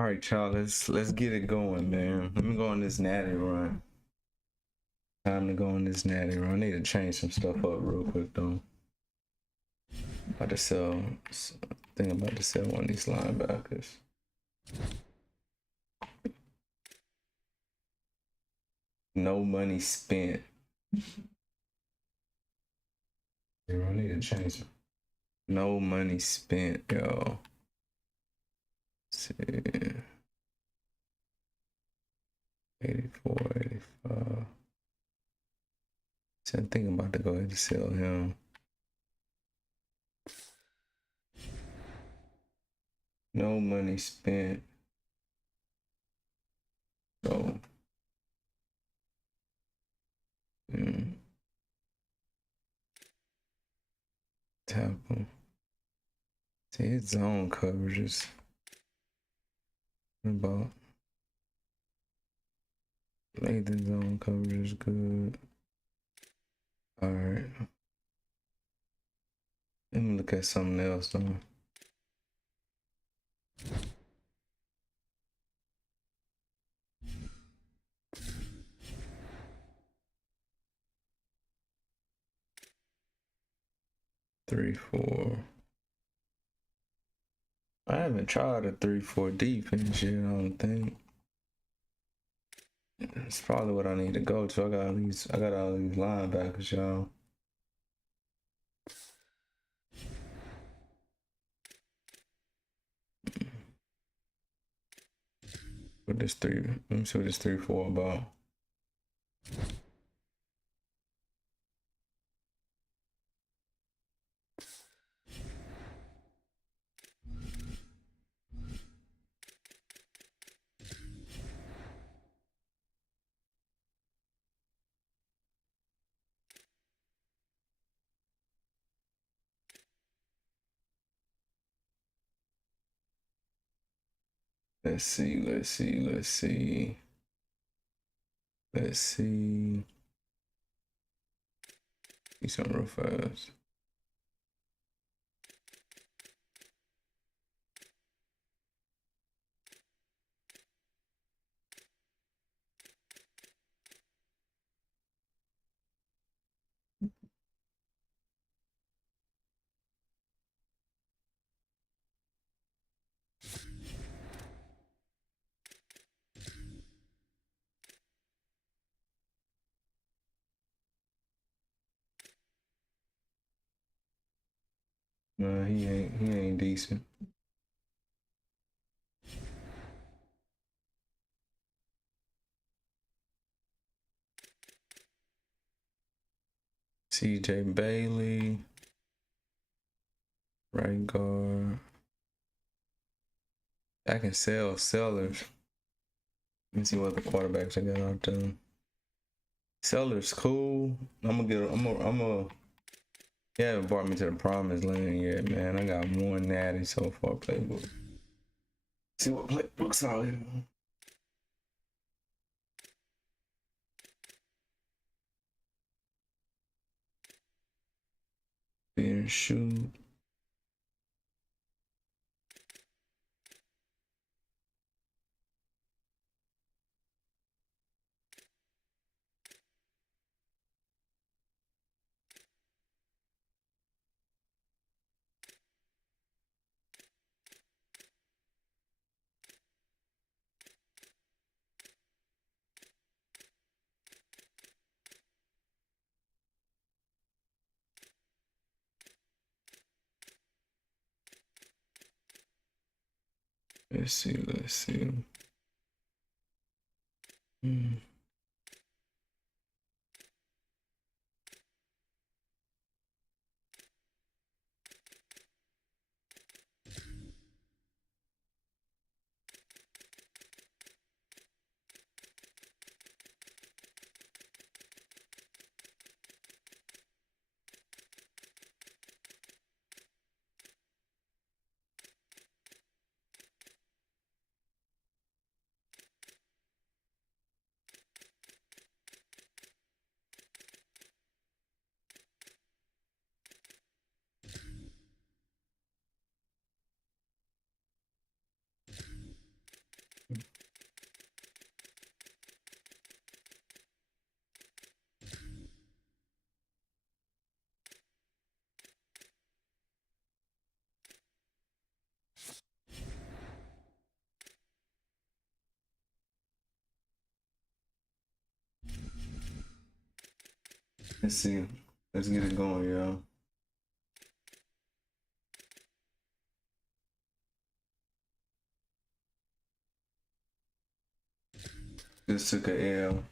All right, y'all. Let's get it going, man. Let me go on this natty run. Time to go on this natty run. I need to change some stuff up real quick though. About to sell. Think about to sell one of these linebackers. No money spent. I need to change it. No money spent, yo. Let's see. 84, 85. So I think I'm about to go ahead and sell him. No money spent. So. Tap him. See, his zone coverages. About. Nathan's zone coverage is good. Alright. Let me look at something else though. Three, 4. I haven't tried a 3-4 defense yet, I don't think. It's probably what I need to go to. I got all these linebackers, y'all. With this 3, let me see what this 3-4 about. Let's see. See something real fast. Nah, he ain't decent. CJ Bailey, right guard. I can sell Sellers. Let me see what the quarterbacks I got out there. Sellers cool. I'm gonna. He haven't brought me to the promised land yet, man. I got one natty so far playbook. See what playbooks out here. Being shoot. Let's see. Let's see. Let's get it going, y'all. Just took a L.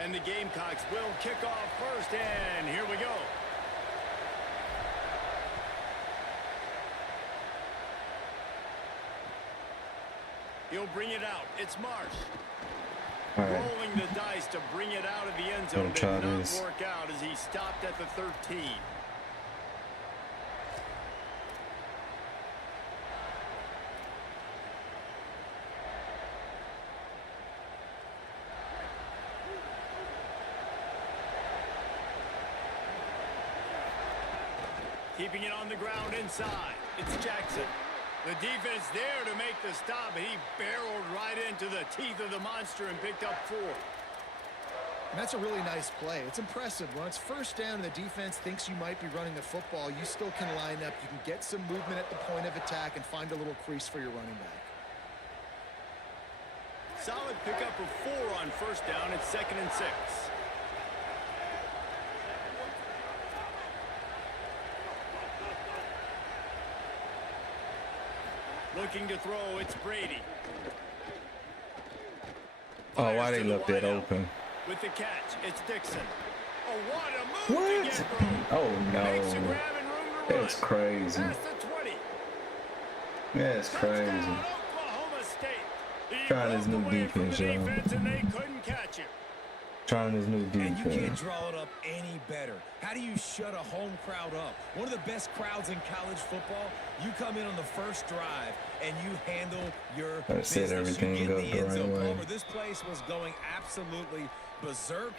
And the Gamecocks will kick off first, and here we go. He'll bring it out. It's Marsh. All right. Rolling the dice to bring it out of the end zone. Did not work out as he stopped at the 13. Keeping it on the ground inside. It's Jackson. The defense there to make the stop. He barreled right into the teeth of the monster and picked up 4. And that's a really nice play. It's impressive. When it's first down and the defense thinks you might be running the football, you still can line up. You can get some movement at the point of attack and find a little crease for your running back. Solid pickup of 4 on first down. It's 2nd and 6. Looking to throw, it's Brady. Oh, why they left that open? With the catch, it's Dixon. Oh, what a move What? to get through. Oh Makes a no. grab and room to That's run. crazy. Past the 20. That's crazy. Touchdown, Oklahoma State. He Trying his broke new away from defense, the y'all. defense, and they couldn't catch him. Trying his new And you can't defense. draw it up any better. How do you shut a home crowd up? One of the best crowds in college football. You come in on the first drive and you handle your Gotta set business. everything You get up in the the end right zone. way. Palmer, this place was going absolutely berserk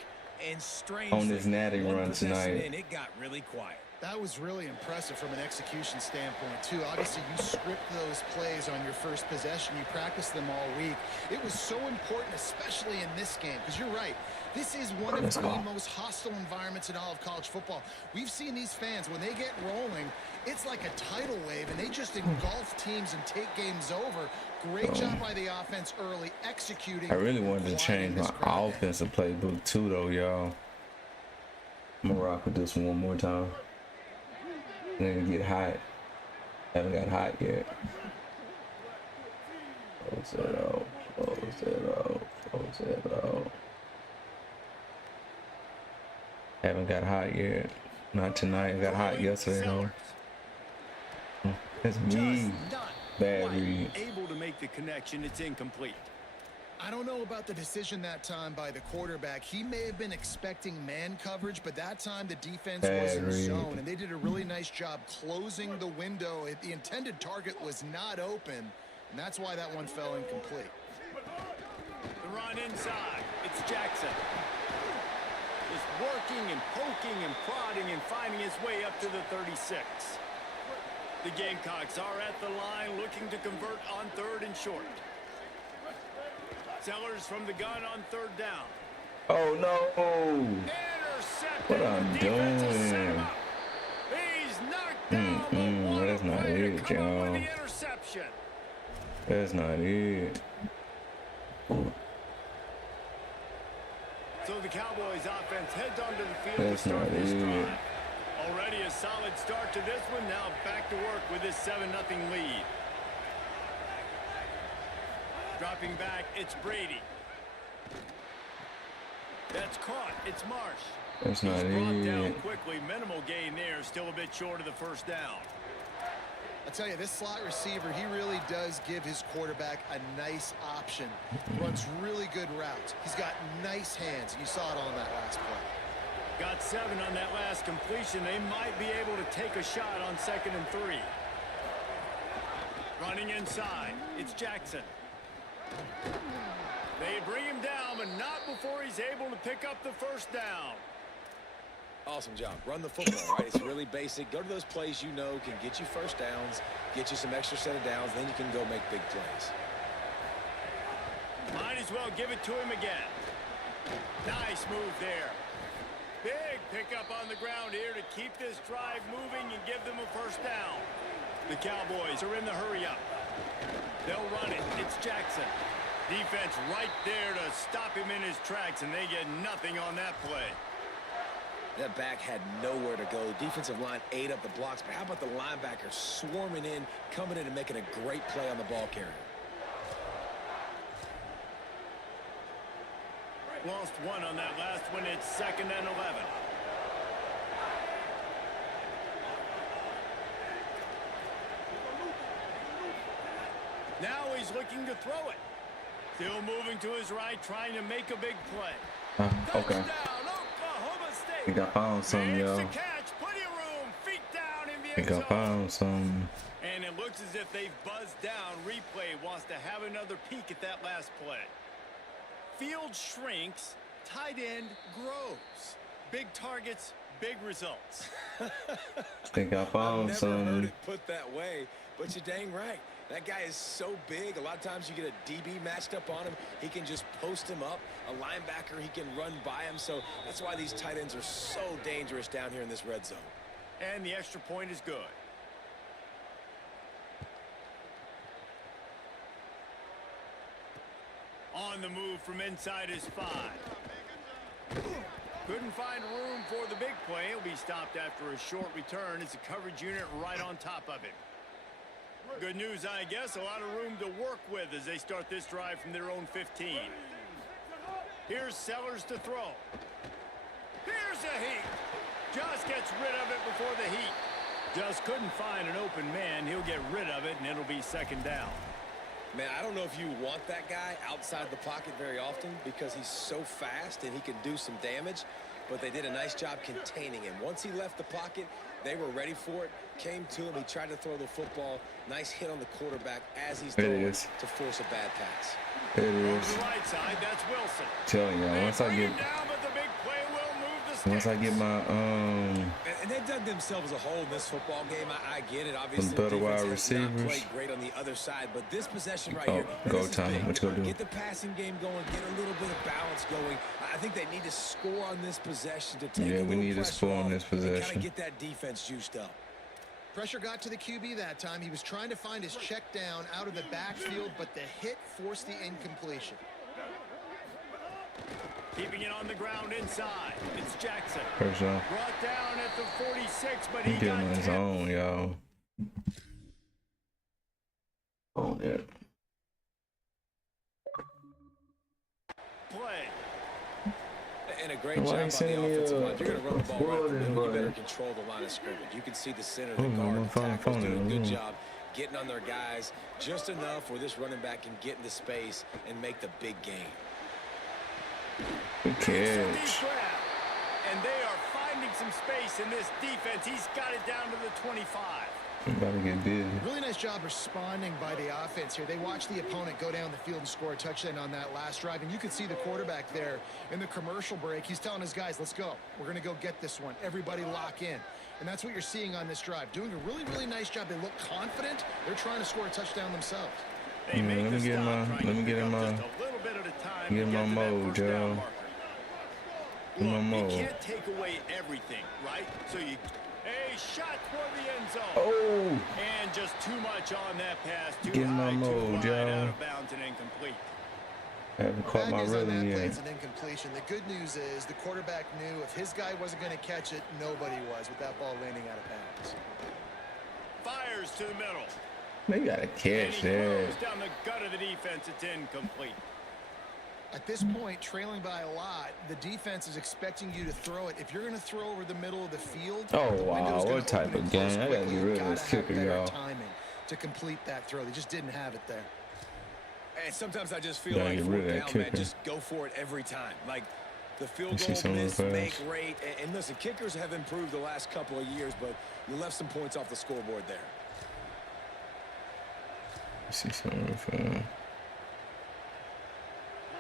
and strange. On this natty run tonight. And it got really quiet. That was really impressive from an execution standpoint, too. Obviously, you script those plays on your first possession. You practice them all week. It was so important, especially in this game, because you're right. This is one of the most hostile environments in all of college football. We've seen these fans, when they get rolling, it's like a tidal wave, and they just engulf teams and take games over. Great job by the offense early, executing. I really wanted to change my offensive playbook too, though, y'all. I'm gonna rock with this one more time. Then get hot. Haven't got hot yet. Close it out. Close it out. Close it out. Haven't got hot yet. Not tonight. I got hot yesterday though. That's me. Bad read. Able to make the connection. It's incomplete. I don't know about the decision that time by the quarterback. He may have been expecting man coverage, but that time the defense was in zone, and they did a really nice job closing the window. The intended target was not open, and that's why that one fell incomplete. The run inside. It's Jackson. Just working and poking and prodding and finding his way up to the 36. The Gamecocks are at the line looking to convert on 3rd and short. Sellers from the gun on 3rd down. Oh no! Intercepted. What I'm doing? He's knocked down the one that's not it, with y'all. the interception. That's not it. So the Cowboys offense heads onto the field That's to start not this it. drive. Already a solid start to this one. Now back to work with this 7-0 lead. Dropping back, it's Brady. That's caught. It's Marsh. That's not Brought down it. quickly. Minimal gain there. Still a bit short of the first down. I tell you, this slot receiver, he really does give his quarterback a nice option. Runs really good routes. He's got nice hands. You saw it on that last play. Got 7 on that last completion. They might be able to take a shot on 2nd and 3. Running inside. It's Jackson. They bring him down, but not before he's able to pick up the first down. Awesome job. Run the football, right? It's really basic. Go to those plays you know can get you first downs, get you some extra set of downs, then you can go make big plays. Might as well give it to him again. Nice move there. Big pickup on the ground here to keep this drive moving and give them a first down. The Cowboys are in the hurry up. They'll run it. It's Jackson. Defense right there to stop him in his tracks, and they get nothing on that play. That back had nowhere to go. Defensive line ate up the blocks, but how about the linebacker swarming in, coming in and making a great play on the ball carrier? Lost 1 on that last one. It's 2nd and 11. Now he's looking to throw it. Still moving to his right, trying to make a big play. Okay. Touchdown, Oklahoma State. Think I found something, Makes yo. the catch, plenty of room, feet down in the Think end I zone. found something. And it looks as if they've buzzed down. Replay wants to have another peek at that last play. Field shrinks, tight end grows. Big targets, big results. Think I found I've never heard something. it put that way, but you're dang right. That guy is so big. A lot of times you get a DB matched up on him. He can just post him up. A linebacker, he can run by him. So that's why these tight ends are so dangerous down here in this red zone. And the extra point is good. On the move from inside his 5. Couldn't find room for the big play. He'll be stopped after a short return. It's a coverage unit right on top of him. Good news, I guess. A lot of room to work with as they start this drive from their own 15. Here's Sellers to throw. Here's a heat. Just gets rid of it before the heat. Just couldn't find an open man. He'll get rid of it, and it'll be 2nd down. Man, I don't know if you want that guy outside the pocket very often because he's so fast and he can do some damage, but they did a nice job containing him. Once he left the pocket, they were ready for it, came to him, he tried to throw the football. Nice hit on the quarterback as he's throwing to force a bad pass. It On is. the right side, that's Wilson. Telling y'all, They once I bring get him down, but the big play will move the once I sticks. get my And they dug themselves a hole in this football game. I get it. Obviously, better the defense wide has not receivers. played great on the other side, but this possession right Oh, here, go this is time. big. What you gonna do? Get the passing game going, get a little bit of balance going. I think they need to score on this possession to take Yeah, a we little need to pressure score on off this and kind possession. of get that defense juiced up. Pressure got to the QB that time. He was trying to find his check down out of the backfield, but the hit forced the incompletion. Keeping it on the ground inside. It's Jackson. first down. Brought down at the 46, but He he doing got on his 10. own, y'all. Oh, yeah. Play. And a great Why job you on sending the me offensive a line. If you're going to run the ball right forward through them, you invite? better control the line of scrimmage. You can see the center, the Oh, guard, my the phone tackles doing a in the good room. job getting on their guys just enough where this running back can get into space and make the big game. Good It's a deep catch. grab. And they are finding some space in this defense. He's got it down to the 25. I'm about to get busy. Really nice job responding by the offense here. They watched the opponent go down the field and score a touchdown on that last drive. And you could see the quarterback there in the commercial break. He's telling his guys, let's go. We're going to go get this one. Everybody lock in. And that's what you're seeing on this drive. Doing a really, really nice job. They look confident. They're trying to score a touchdown themselves. They Yeah, make let the me get stop, my- trying let to me get pick in up my- just a little bit at a time get to in my to that mode, first down y'all. marker. In my Look, mode. you can't take away everything, right? So you a shot toward the end zone. Oh, And just too much on that pass. Too Get in my high, too mode, wide, y'all. out of bounds and incomplete. I haven't caught Bad my news on rhythm that play yet. is an incompletion. The good news is the quarterback knew if his guy wasn't going to catch it, nobody was with that ball landing out of bounds. Fires to the middle. They got to And catch he that. throws down the gut of the defense. It's incomplete. At this point, trailing by a lot, the defense is expecting you to throw it. If you're going to throw over the middle of the field, Oh the wow, what type of game? I gotta get rid of this kicker, y'all. Timing to complete that throw. They just didn't have it there. And sometimes I just feel like fourth down, man, just go for it every time. Like the field goal miss, make rate. And listen, kickers have improved the last couple of years, but you left some points off the scoreboard there. See something.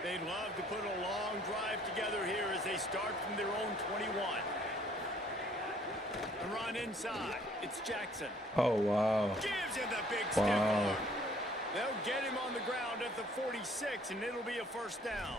They'd love to put a long drive together here as they start from their own 21. The run inside. It's Jackson. Oh, wow. Gives him the big stiff arm. They'll get him on the ground at the 46, and it'll be a first down.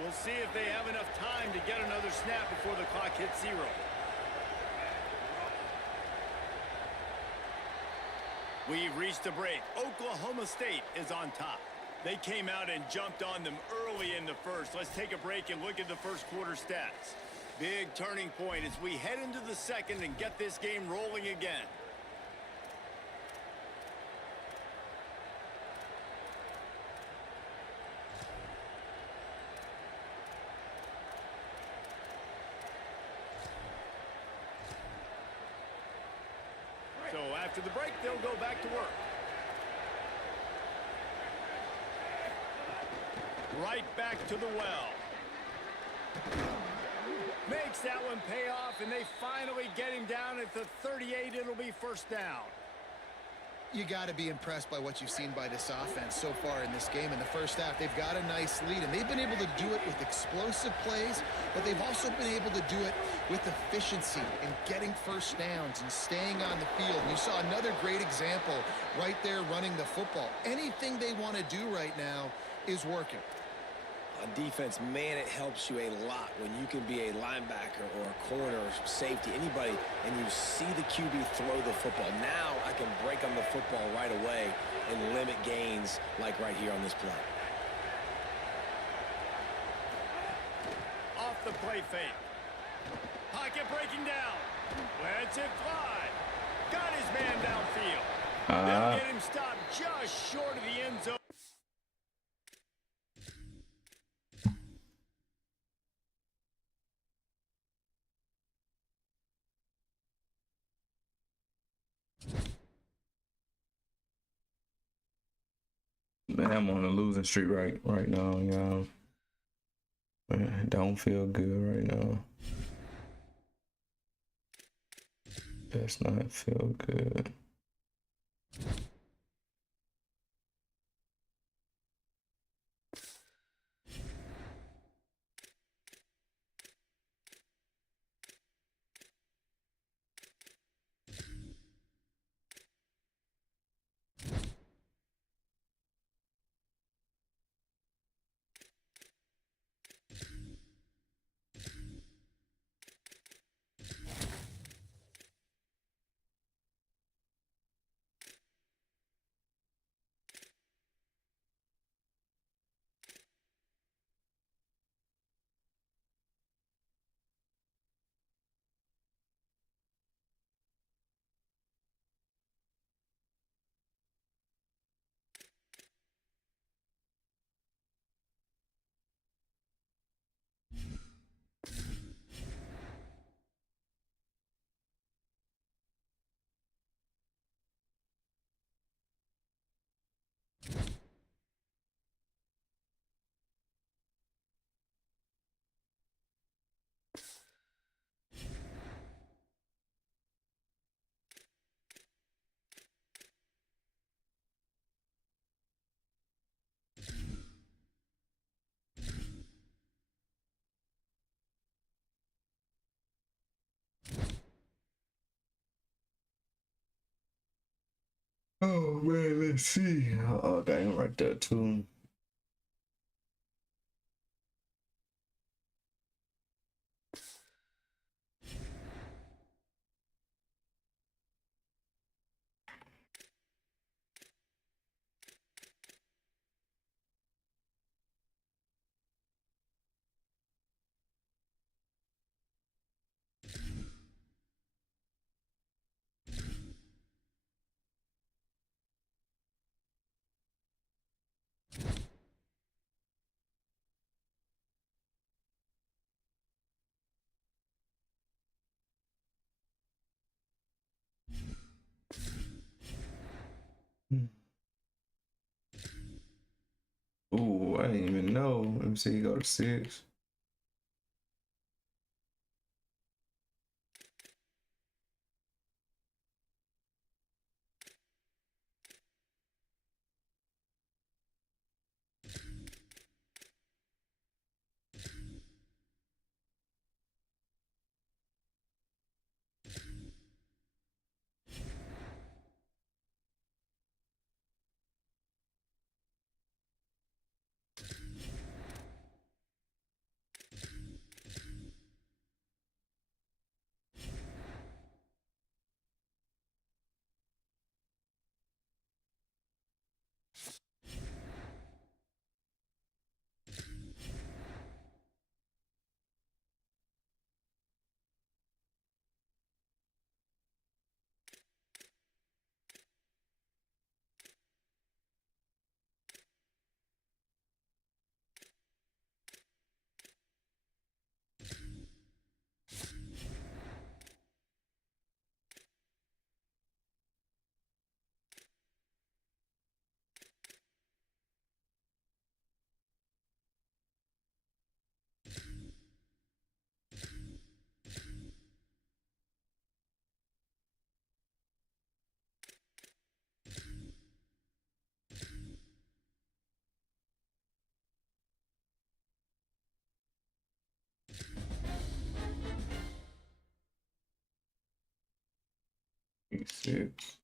We'll see if they have enough time to get another snap before the clock hits 0. We've reached a break. Oklahoma State is on top. They came out and jumped on them early in the first. Let's take a break and look at the first quarter stats. Big turning point as we head into the second and get this game rolling again. So after the break, they'll go back to work. Right back to the well. Makes that one pay off, and they finally get him down at the 38. It'll be first down. You got to be impressed by what you've seen by this offense so far in this game. In the first half, they've got a nice lead, and they've been able to do it with explosive plays, but they've also been able to do it with efficiency and getting first downs and staying on the field. And you saw another great example right there running the football. Anything they want to do right now is working. On defense, man, it helps you a lot when you can be a linebacker or a corner or safety, anybody, and you see the QB throw the football. Now I can break on the football right away and limit gains like right here on this play. Off the play fake. Pocket breaking down. Lets it fly. Got his man downfield. They'll get him stopped just short of the end zone. Man, I'm on a losing streak right now, y'all. Man, don't feel good right now. Does not feel good. Oh man, let's see. Oh, got him right there too. Ooh, I didn't even know. Let me see, go to 6. Six.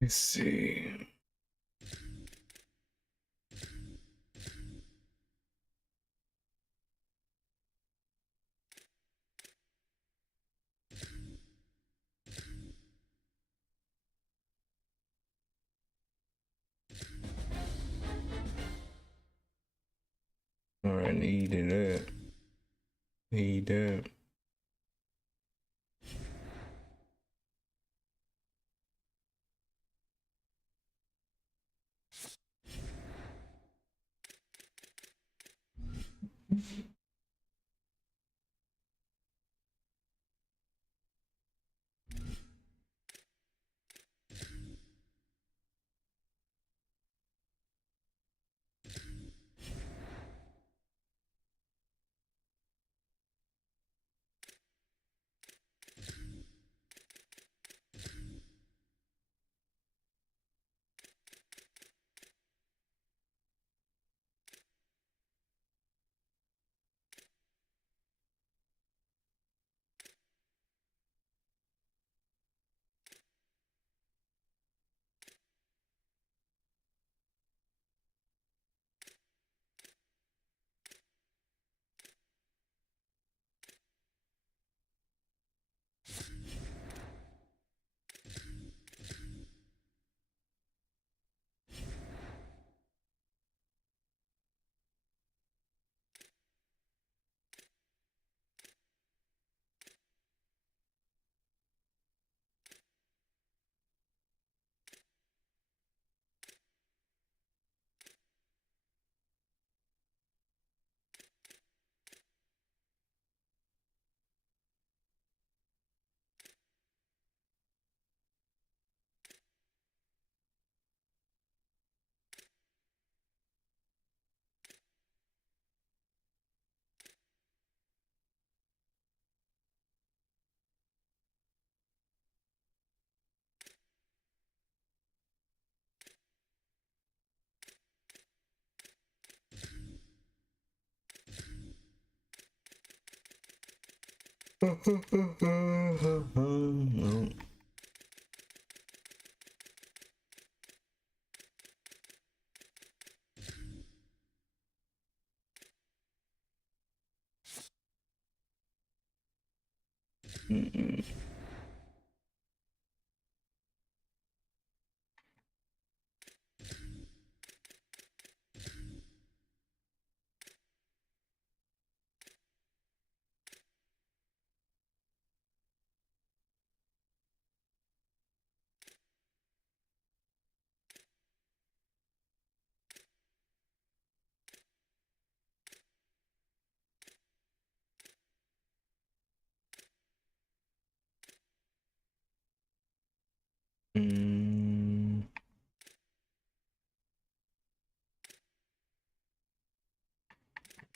Let's see. All right, needed that. Need that.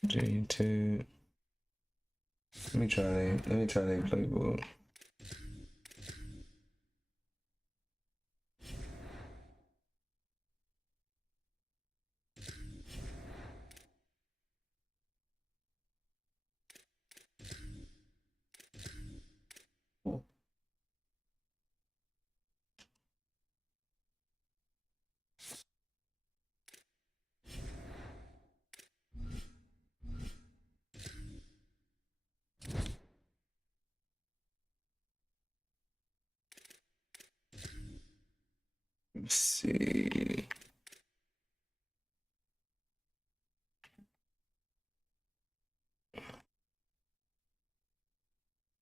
J2. Let me try that playbook. Let's see.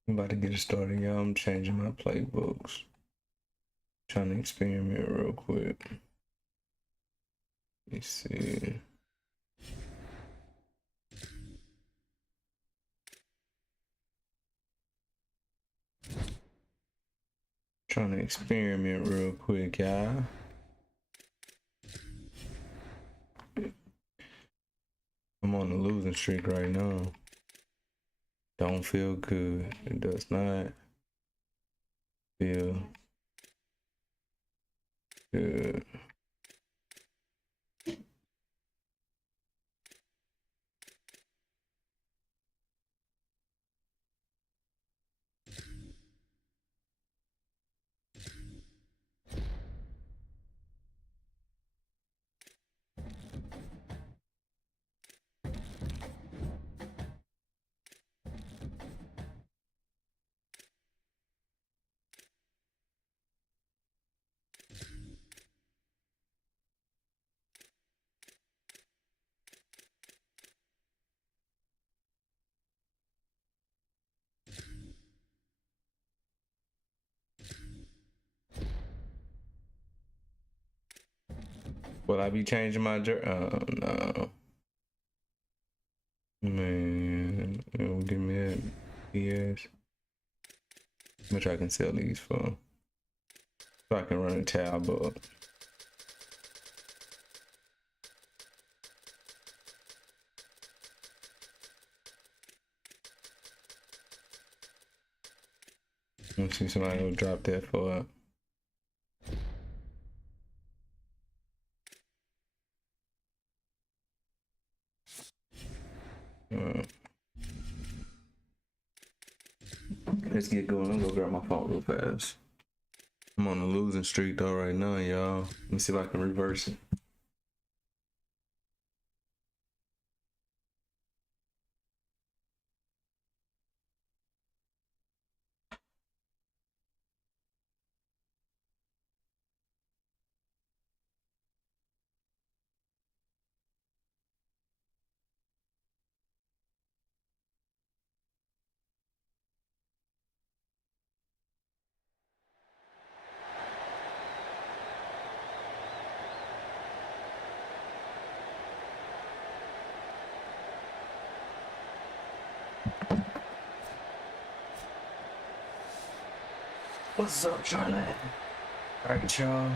I'm about to get it started, y'all. I'm changing my playbooks. Trying to experiment real quick. Let's see. Trying to experiment real quick, y'all. I'm on a losing streak right now. Don't feel good. It does not feel good. Will I be changing my jersey? Oh, no. Man, it'll give me that BS. How much I can sell these for? So I can run a tab up. Let's see somebody will drop that for. Let's get going. I'm gonna grab my phone real fast. I'm on a losing streak though right now, y'all. Let me see if I can reverse it. What's up, Charlie? Alright, y'all.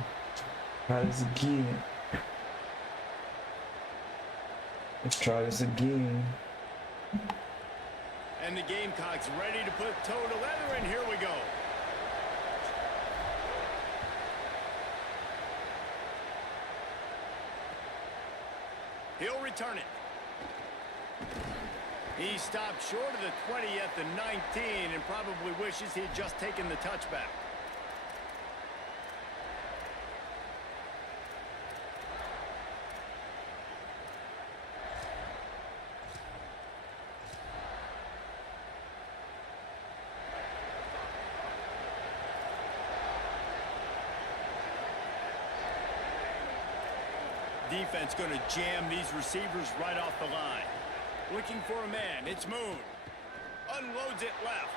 Try this again. Let's try this again. And the Gamecocks ready to put toe to leather, and here we go. He'll return it. He stopped short of the 20 at the 19 and probably wishes he had just taken the touchback. Defense going to jam these receivers right off the line. Looking for a man. It's Moon. Unloads it left.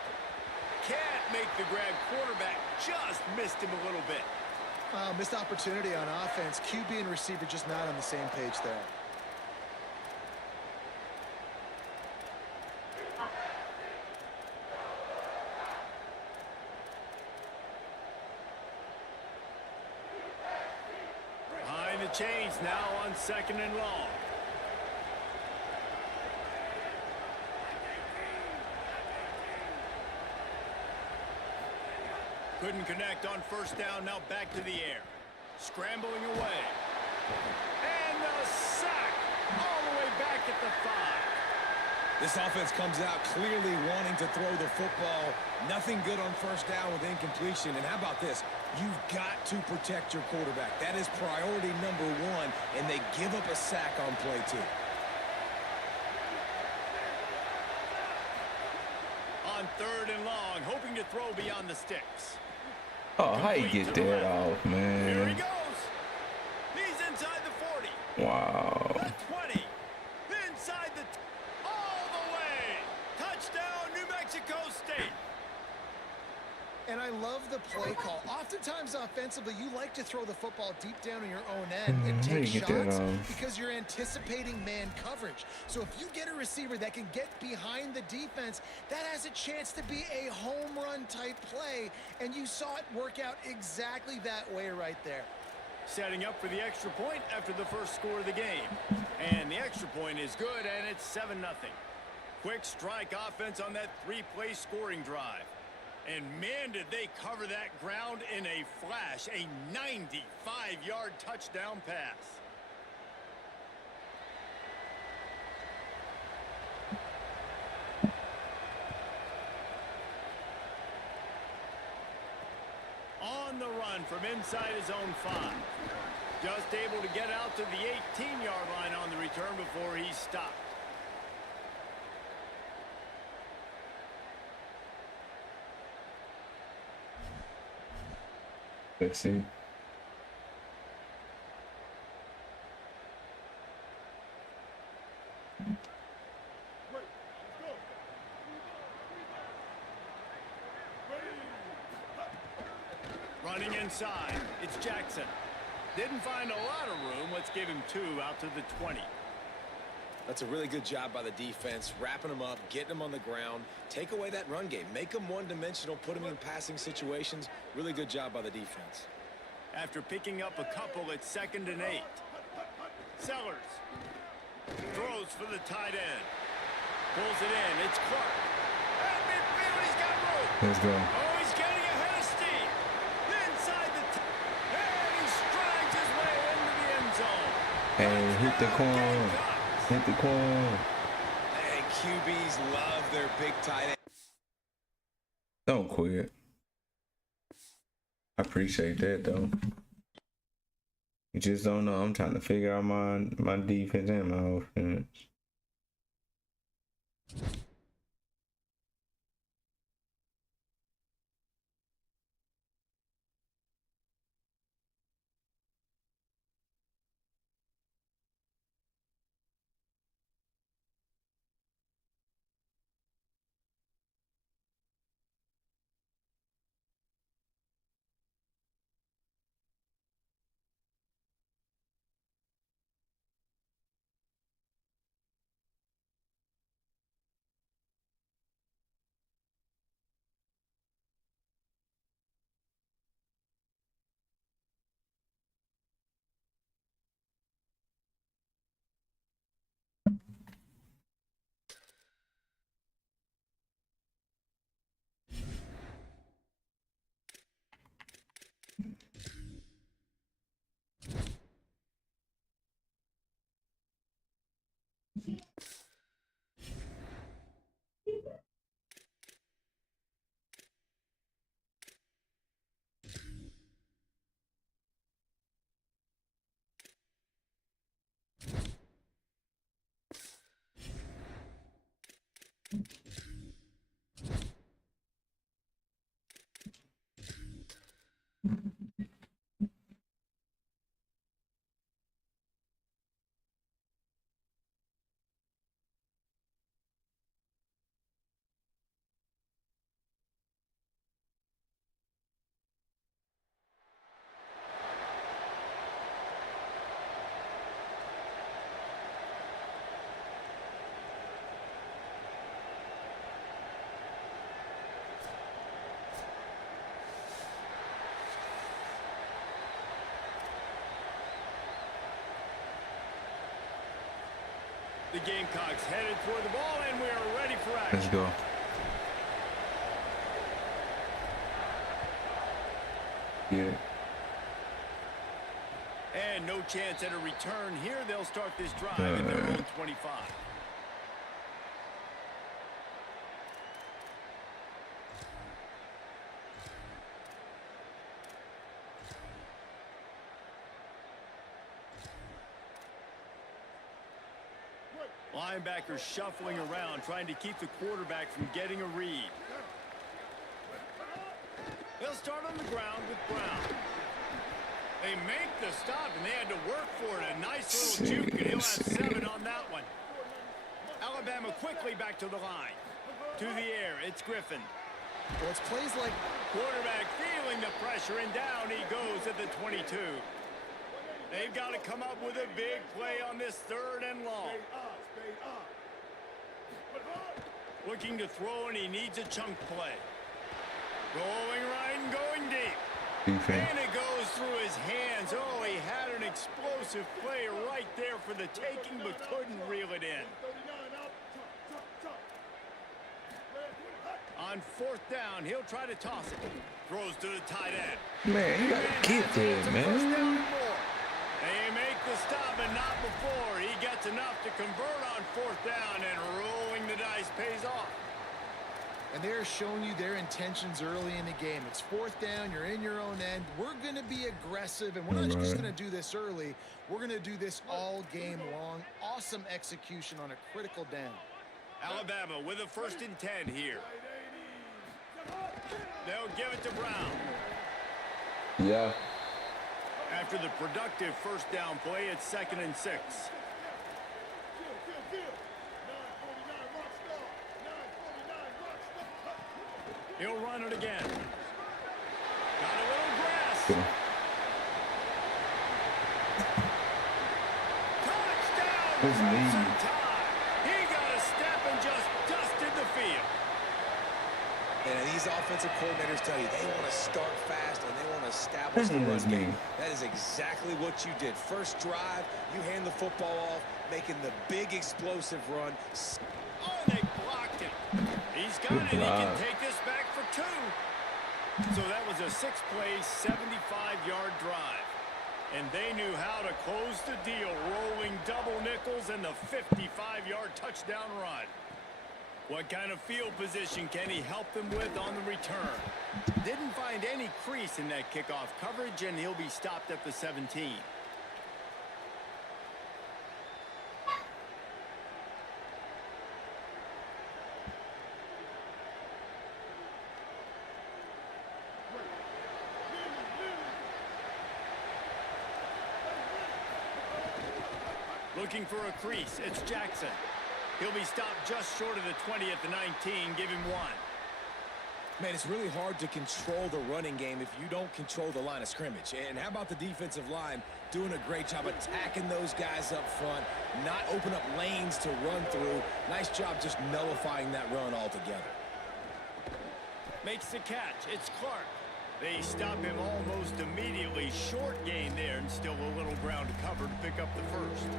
Can't make the grab. Quarterback just missed him a little bit. Missed opportunity on offense. QB and receiver just not on the same page there. Behind the chains now on 2nd and long. Couldn't connect on 1st down, now back to the air. Scrambling away. And a sack all the way back at the 5. This offense comes out clearly wanting to throw the football. Nothing good on 1st down with incompletion. And how about this? You've got to protect your quarterback. That is priority number 1, and they give up a sack on play 2. On 3rd and long, hoping to throw beyond the sticks. Oh, how you get that off, Here he man? goes. He's inside the 40. Wow. The 20. Inside the... all the way. Touchdown, New Mexico State. And I love the play call. Oftentimes offensively, you like to throw the football deep down on your own end and How you take get that shots off? because you're anticipating man coverage. So if you get a receiver that can get behind the defense, that has a chance to be a home run type play. And you saw it work out exactly that way right there. Setting up for the extra point after the first score of the game. And the extra point is good, and it's 7-0. Quick strike offense on that 3-play scoring drive. And man, did they cover that ground in a flash. A 95-yard touchdown pass. On the run from inside his own 5. Just able to get out to the 18-yard line on the return before he stopped. Let's see. Running inside, it's Jackson. Didn't find a lot of room. Let's give him 2 out to the 20. That's a really good job by the defense, wrapping them up, getting them on the ground. Take away that run game. Make them one-dimensional, put them in passing situations. Really good job by the defense. After picking up a couple, it's 2nd and 8. Sellers throws for the tight end. Pulls it in. It's Clark. At midfield, he's got room. Let's go. Oh, he's getting ahead of steam. Inside the... and he strides his way into the end zone. Hey, hit the corn. Hit the corn. And QBs love their big tight end. Don't quit. I appreciate that though. You just don't know. I'm trying to figure out my defense and my offense. The Gamecocks headed toward the ball, and we are ready for action. Let's go. Yeah. And no chance at a return here. They'll start this drive at their own 25. Linebackers shuffling around, trying to keep the quarterback from getting a read. They'll start on the ground with Brown. They make the stop, and they had to work for it. A nice little juke, and he'll have 7 on that one. Alabama quickly back to the line. To the air, it's Griffin. Well, it's plays like Quarterback feeling the pressure, and down he goes at the 22. They've got to come up with a big play on this 3rd and long. Looking to throw, and he needs a chunk play. Going right and going deep. Defense. And it goes through his hands. Oh, he had an explosive play right there for the taking, but couldn't reel it in. On 4th down, he'll try to toss it. Throws to the tight end. Man, you gotta get there, man. They make the stop, but not before. He gets enough to convert on 4th down, and rolling the dice pays off. And they're showing you their intentions early in the game. It's 4th down. You're in your own end. We're going to be aggressive, and we're not just going to do this early. We're going to do this all game long. Awesome execution on a critical down. Alabama with a 1st and 10 here. They'll give it to Brown. Yeah. After the productive 1st down play, it's 2nd and 6. He'll run it again. Got a little grass. Cool. Touchdown! His knee. He got a step and just dusted the field. And these offensive coordinators tell you they want to start fast and they want to establish the run game. That is exactly what you did. First drive, you hand the football off, making the big explosive run. Oh, they blocked it. He's got it. He can take this back for 2. So that was a 6-play, 75-yard drive. And they knew how to close the deal, rolling double nickels and the 55-yard touchdown run. What kind of field position can he help them with on the return? Didn't find any crease in that kickoff coverage, and he'll be stopped at the 17. Looking for a crease, it's Jackson. He'll be stopped just short of the 20 at the 19. Give him 1. Man, it's really hard to control the running game if you don't control the line of scrimmage. And how about the defensive line doing a great job attacking those guys up front, not open up lanes to run through. Nice job just nullifying that run altogether. Makes the catch. It's Clark. They stop him almost immediately. Short gain there, and still a little ground to cover to pick up the 1st.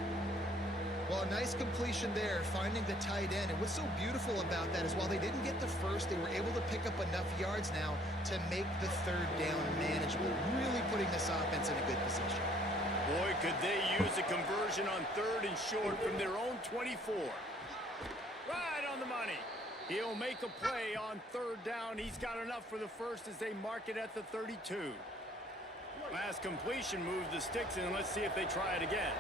Well, a nice completion there, finding the tight end. And what's so beautiful about that is while they didn't get the 1st, they were able to pick up enough yards now to make the 3rd down manageable, really putting this offense in a good position. Boy, could they use a conversion on 3rd and short from their own 24. Right on the money. He'll make a play on 3rd down. He's got enough for the 1st as they mark it at the 32. Last completion moves the sticks in. Let's see if they try it again.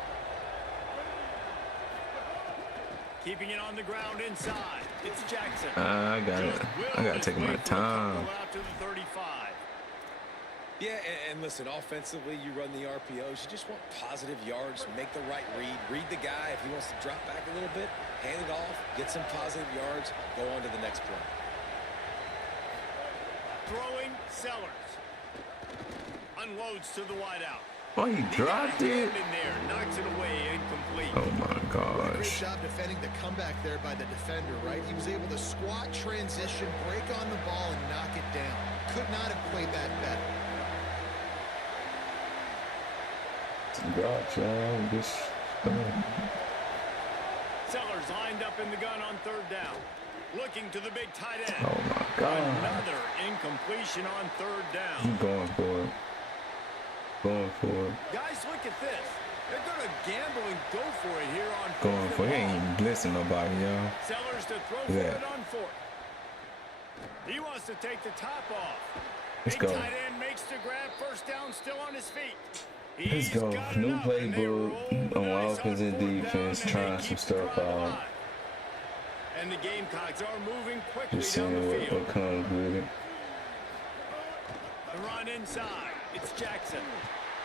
Keeping it on the ground inside. It's Jackson. I gotta take my time. Out to the 35. Yeah, and listen, offensively, you run the RPOs. You just want positive yards, make the right read. Read the guy. If he wants to drop back a little bit, hand it off, get some positive yards, go on to the next play. Throwing Sellers. Unloads to the wideout. Oh, he dropped it. In there, knocks it away, incomplete. Oh my Great gosh. job defending the comeback there by the defender, right? He was able to squat, transition, break on the ball, and knock it down. Could not have played that better. Congrats, man. Sellers lined up in the gun on third down. Looking to the big tight end. Oh my God. Another incompletion on third down. I'm going for it. Going for it. Guys, look at this. They're going to gamble and go for it here on Going for it. He ain't even blitzing nobody, y'all. Sellers to throw for it on fourth. He wants to take the top off. Let's Big go. tight end makes the grab. First down, still on his feet. Let's go. New playbook on offense and defense, trying some stuff out. And the Gamecocks are moving quickly Just down seeing the field. what comes with it. The run inside. It's Jackson.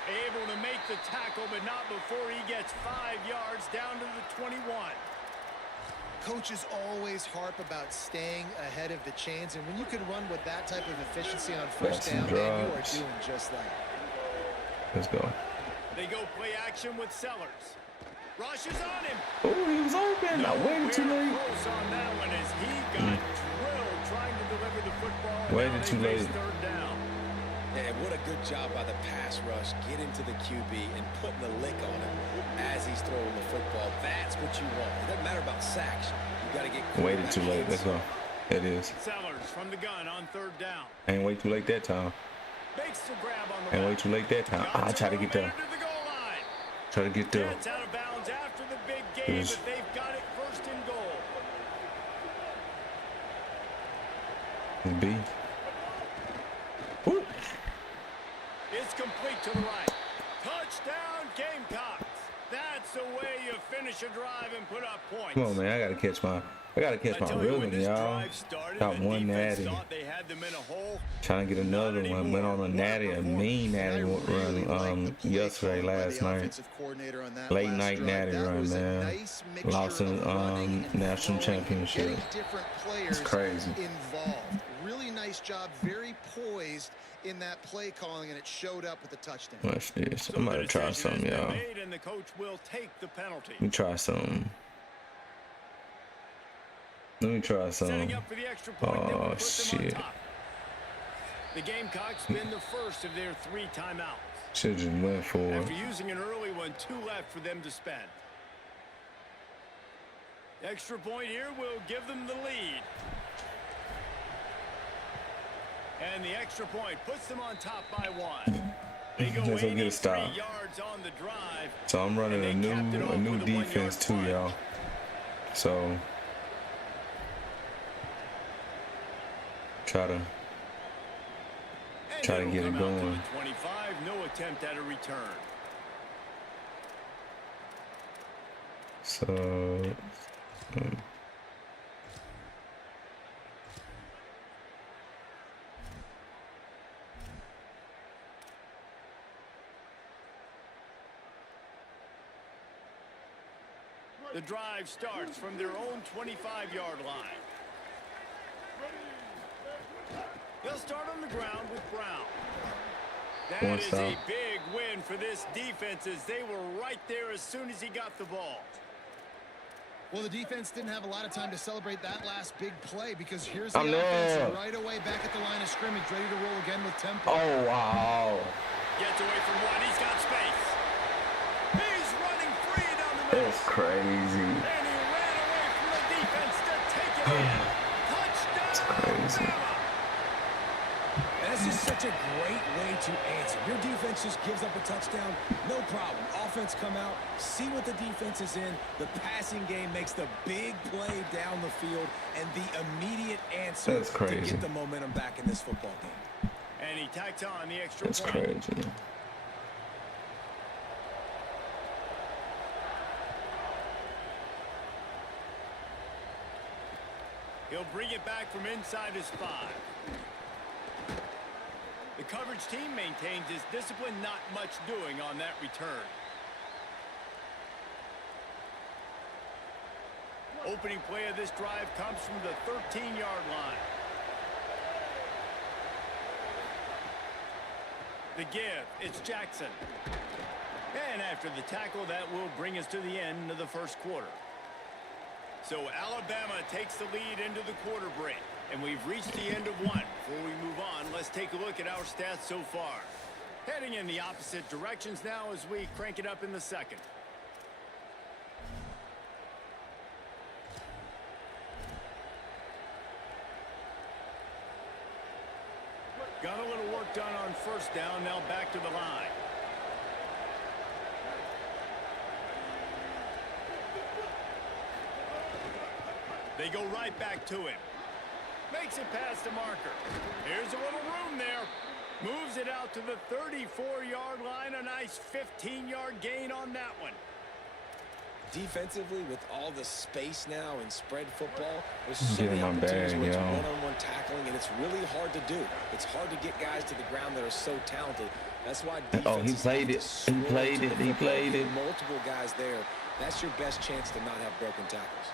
Able to make the tackle, but not before he gets 5 yards down to the 21. Coaches always harp about staying ahead of the chains, and when you can run with that type of efficiency on first down, man, you are doing just that. Let's go. They go play action with Sellers. Rush is on him. Oh, he was open. I waited too late. Close on that one as he got drilled trying to deliver the football. Waited too late. Third down. Yeah, what a good job by the pass rush, getting to the QB and putting the lick on him as he's throwing the football. That's what you want. It doesn't matter about sacks. You got to get Waited too late. Let's go. It is. Sellers from the gun on third down. Ain't wait too late that time. Makes the grab on the Ain't wait too late that time. I try to get there. Try to get there. It's out of bounds after the big game, but they've got it first and goal. B. Woo. It's complete to the right. Touchdown, Gamecocks. That's the way you finish a drive and put up points. Come on, man. I gotta catch my rhythm, y'all. Got one natty. Trying to get another one. Went on a natty, a mean natty run yesterday, last night. Late night natty run, man. Lost in national championship. It's crazy. Really nice job, very poised in that play calling, and it showed up with the touchdown. Watch this. I'm gonna try something, y'all. Let me try something. Let me try something. Oh, shit. The Gamecocks spin the first of their 3 timeouts. Should've just went for it. After using an early one, 2 left for them to spend. Extra point here will give them the lead. And the extra point puts them on top by 1. They go 83 yards on the drive. So I'm running a new defense too, y'all. So try to get it going. 25, no attempt at a return. So the drive starts from their own 25-yard line. They'll start on the ground with Brown. That is a big win for this defense, as they were right there as soon as he got the ball. Well, the defense didn't have a lot of time to celebrate that last big play, because here's the offense right away back at the line of scrimmage, ready to roll again with tempo. oh, wow. Gets away from one. He's got space. He's running free down the middle. That's crazy. And he ran away from the defense to take it in. Touchdown. That's crazy. And that's just such a great way to answer. Your defense just gives up a touchdown, no problem. Offense come out, see what the defense is in. The passing game makes the big play down the field, and the immediate answer to get the momentum back in this football game. And he tacks on the extra That's point. crazy. He'll bring it back from inside his 5. The coverage team maintains his discipline, not much doing on that return. Opening play of this drive comes from the 13-yard line. The give, it's Jackson. And after the tackle, that will bring us to the end of the first quarter. So Alabama takes the lead into the quarter break. And we've reached the end of one. Before we move on, let's take a look at our stats so far. Heading in the opposite directions now as we crank it up in the second. Got a little work done on first down, now back to the line. They go right back to him. Makes it past the marker. Here's a little room there. Moves it out to the 34-yard line. A nice 15-yard gain on that one. Defensively, with all the space now in spread football, there's so many my opportunities bag, where it's yo. one-on-one tackling, and it's really hard to do. It's hard to get guys to the ground that are so talented. That's why He played it. He played it. Multiple guys there. That's your best chance to not have broken tackles.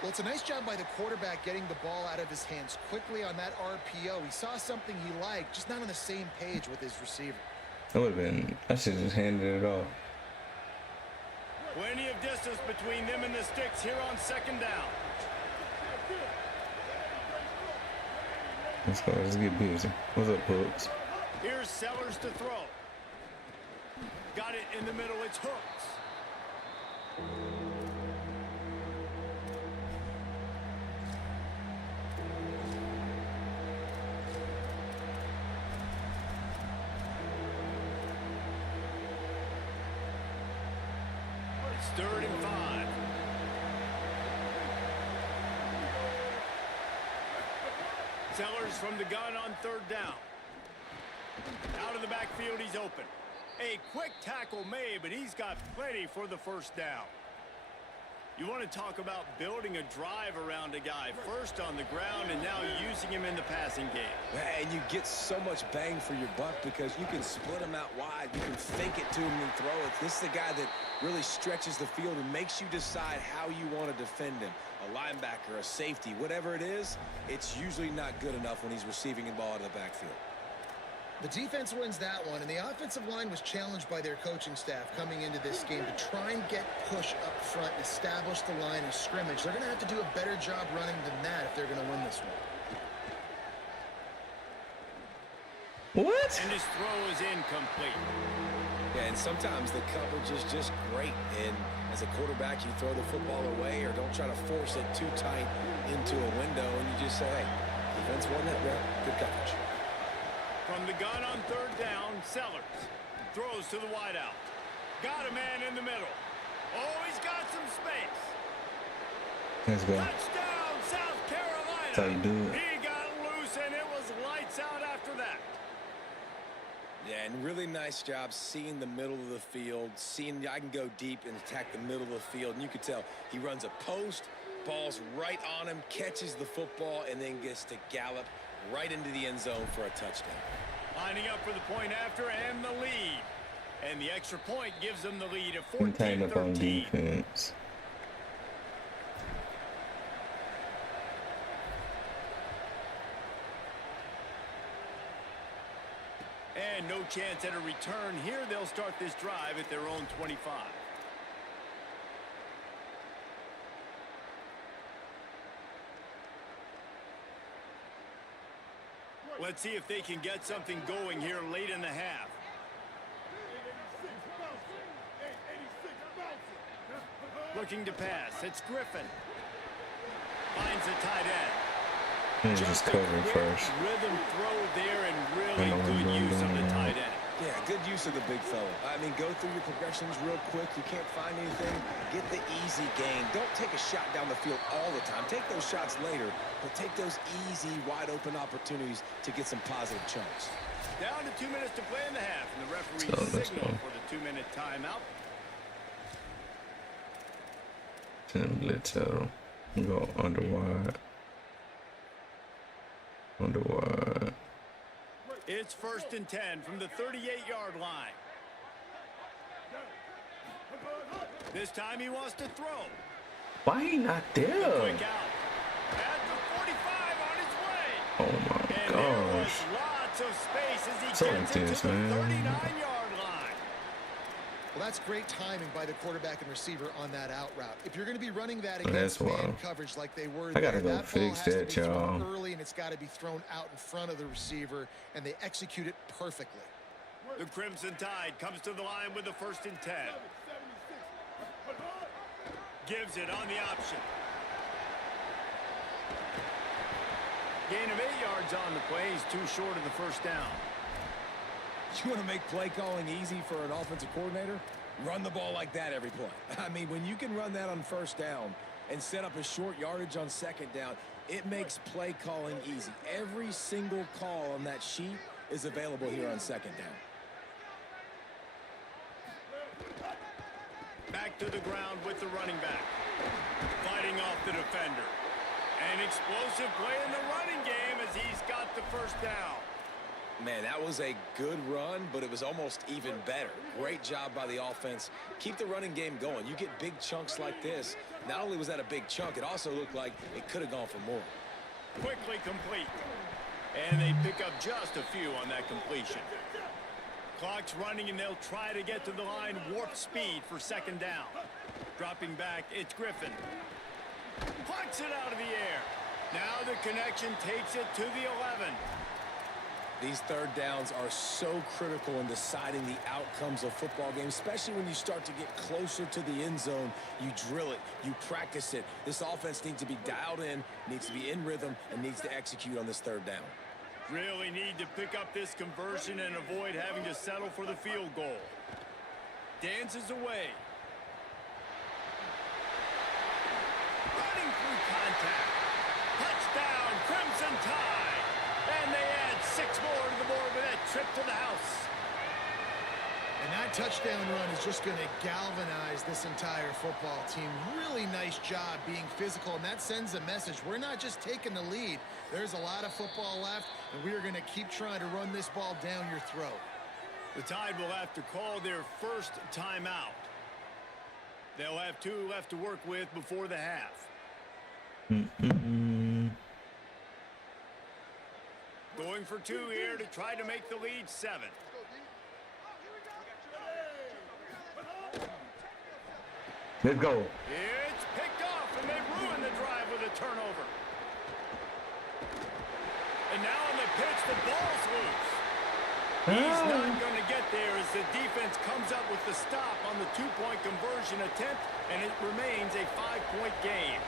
Well, it's a nice job by the quarterback getting the ball out of his hands quickly on that RPO. He saw something he liked, just not on the same page with his receiver. That would have been, I should have just handed it off. Plenty of distance between them and the sticks here on second down. Let's go, let's get busy. What's up, Hooks? Here's Sellers to throw. Got it in the middle, it's Hooks. It's 3rd and 5. Sellers from the gun on 3rd down. Out of the backfield, he's open. A quick tackle made, but he's got plenty for the first down. You want to talk about building a drive around a guy. First on the ground and now using him in the passing game. And you get so much bang for your buck because you can split him out wide. You can fake it to him and throw it. This is the guy that really stretches the field and makes you decide how you want to defend him. A linebacker, a safety, whatever it is, it's usually not good enough when he's receiving the ball out of the backfield. The defense wins that one, and the offensive line was challenged by their coaching staff coming into this game to try and get push up front and establish the line of scrimmage. They're going to have to do a better job running than that if they're going to win this one. What? And his throw is incomplete. Yeah, and sometimes the coverage is just great. And as a quarterback, you throw the football away or don't try to force it too tight into a window, and you just say, hey, defense won that rep. Good coverage. From the gun on 3rd down, Sellers throws to the wideout. Got a man in the middle. Oh, he's got some space. Let's go. Touchdown, South Carolina. That's how you do it. He got loose, and it was lights out after that. Yeah, and really nice job seeing the middle of the field, seeing I can go deep and attack the middle of the field. And you could tell he runs a post, ball's right on him, catches the football, and then gets to gallop right into the end zone for a touchdown. Lining up for the point after and the lead. And the extra point gives them the lead at Contain up on 14-13. defense. And no chance at a return here. They'll start this drive at their own 25. Let's see if they can get something going here late in the half. Looking to pass. It's Griffin. Finds a tight end. Just cover first. Rhythm throw there and really good use of the tight end. Yeah, good use of the big fella. I mean, go through your progressions real quick. You can't find anything. Get the easy gain. Don't take a shot down the field all the time. Take those shots later, but take those easy, wide-open opportunities to get some positive chunks. Down to 2 minutes to play in the half, and the referee signal for the 2-minute timeout. Blitz out. Go under wide. Wonder what? It's 1st and 10 from the 38-yard line. This time he wants to throw. Why he not there? Quick out. At the 45 on his way. Oh my And there was gosh. lots of space as he So gets into intense, the man. 39-yard line. Well, that's great timing by the quarterback and receiver on that out route. If you're going to be running that That's against man wild. coverage like they were I there, gotta go that ball fix has to that, be thrown y'all. early, and it's got to be thrown out in front of the receiver, and they execute it perfectly. The Crimson Tide comes to the line with the 1st and 10. Gives it on the option. Gain of 8 yards on the play. He's too short of the 1st down. You want to make play calling easy for an offensive coordinator? Run the ball like that every play. I mean, when you can run that on 1st down and set up a short yardage on 2nd down, it makes play calling easy. Every single call on that sheet is available here on 2nd down. Back to the ground with the running back. Fighting off the defender. An explosive play in the running game as he's got the 1st down. Man, that was a good run, but it was almost even better. Great job by the offense. Keep the running game going. You get big chunks like this. Not only was that a big chunk, it also looked like it could have gone for more. Quickly complete. And they pick up just a few on that completion. Clock's running, and they'll try to get to the line. Warp speed for 2nd down. Dropping back, it's Griffin. Plucks it out of the air. Now the connection takes it to the 11. These 3rd downs are so critical in deciding the outcomes of football games, especially when you start to get closer to the end zone. You drill it, you practice it. This offense needs to be dialed in, needs to be in rhythm, and needs to execute on this 3rd down. Really need to pick up this conversion and avoid having to settle for the field goal. Dances away. Running through contact. Touchdown, Crimson Tide. And they add 6 more to the board with that trip to the house. And that touchdown run is just going to galvanize this entire football team. Really nice job being physical, and that sends a message. We're not just taking the lead. There's a lot of football left, and we are going to keep trying to run this ball down your throat. The Tide will have to call their 1st timeout. They'll have 2 left to work with before the half. Going for 2 here to try to make the lead 7. Let's go. It's picked off, and they ruin the drive with a turnover. And now on the pitch, the ball's loose. He's not going to get there as the defense comes up with the stop on the 2-point conversion attempt, and it remains a 5-point game.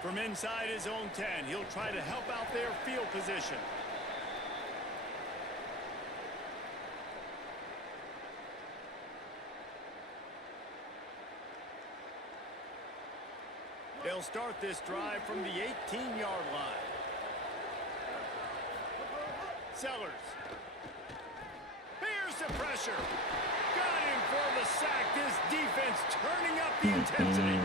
From inside his own 10, he'll try to help out their field position. They'll start this drive from the 18-yard line. Sellers. Here's the pressure. Got him for the sack. This defense turning up the intensity.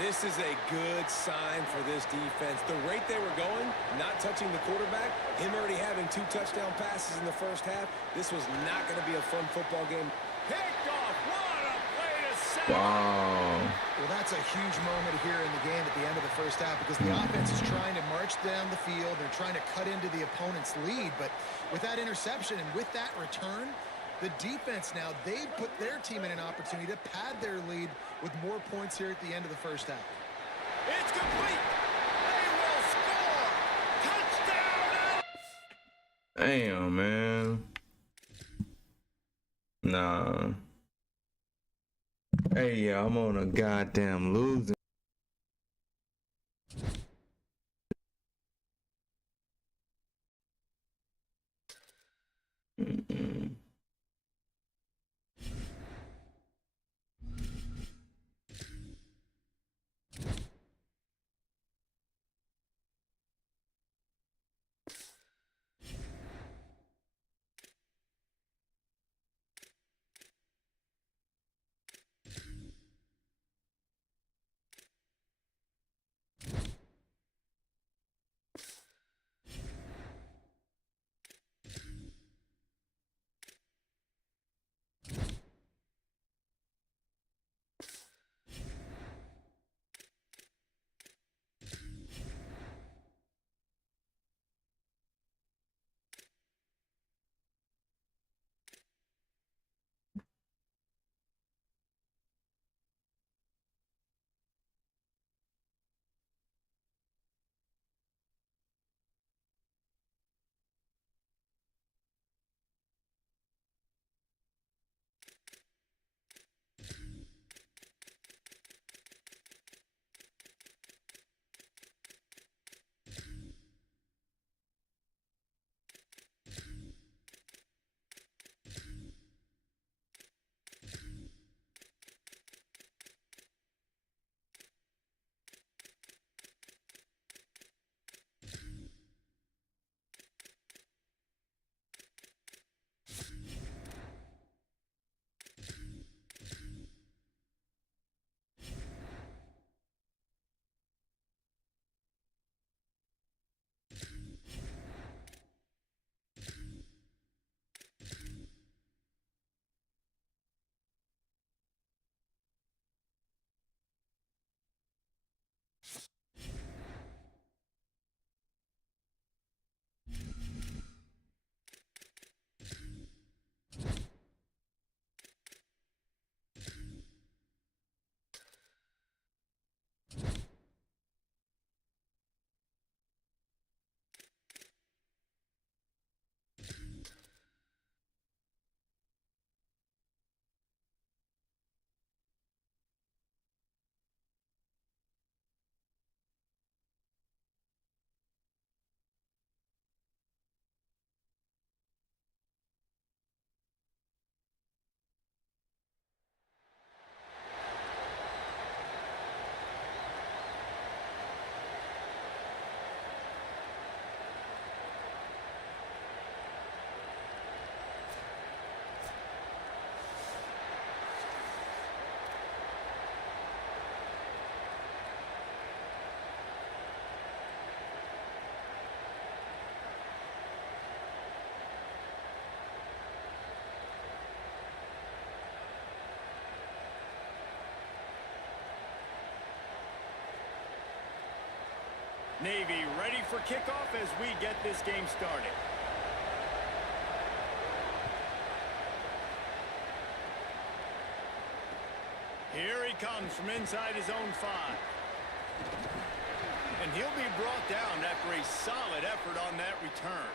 This is a good sign for this defense. The rate they were going, not touching the quarterback, him already having 2 touchdown passes in the 1st half, this was not going to be a fun football game. Picked off. What a play to set. Wow. Well, that's a huge moment here in the game at the end of the 1st half, because the offense is trying to march down the field. They're trying to cut into the opponent's lead. But with that interception and with that return, the defense now, they put their team in an opportunity to pad their lead with more points here at the end of the 1st half. It's complete. They will score. Touchdown. Damn, man. Nah. Hey, yeah, I'm on a goddamn losing. Navy ready for kickoff as we get this game started. Here he comes from inside his own 5. And he'll be brought down after a solid effort on that return.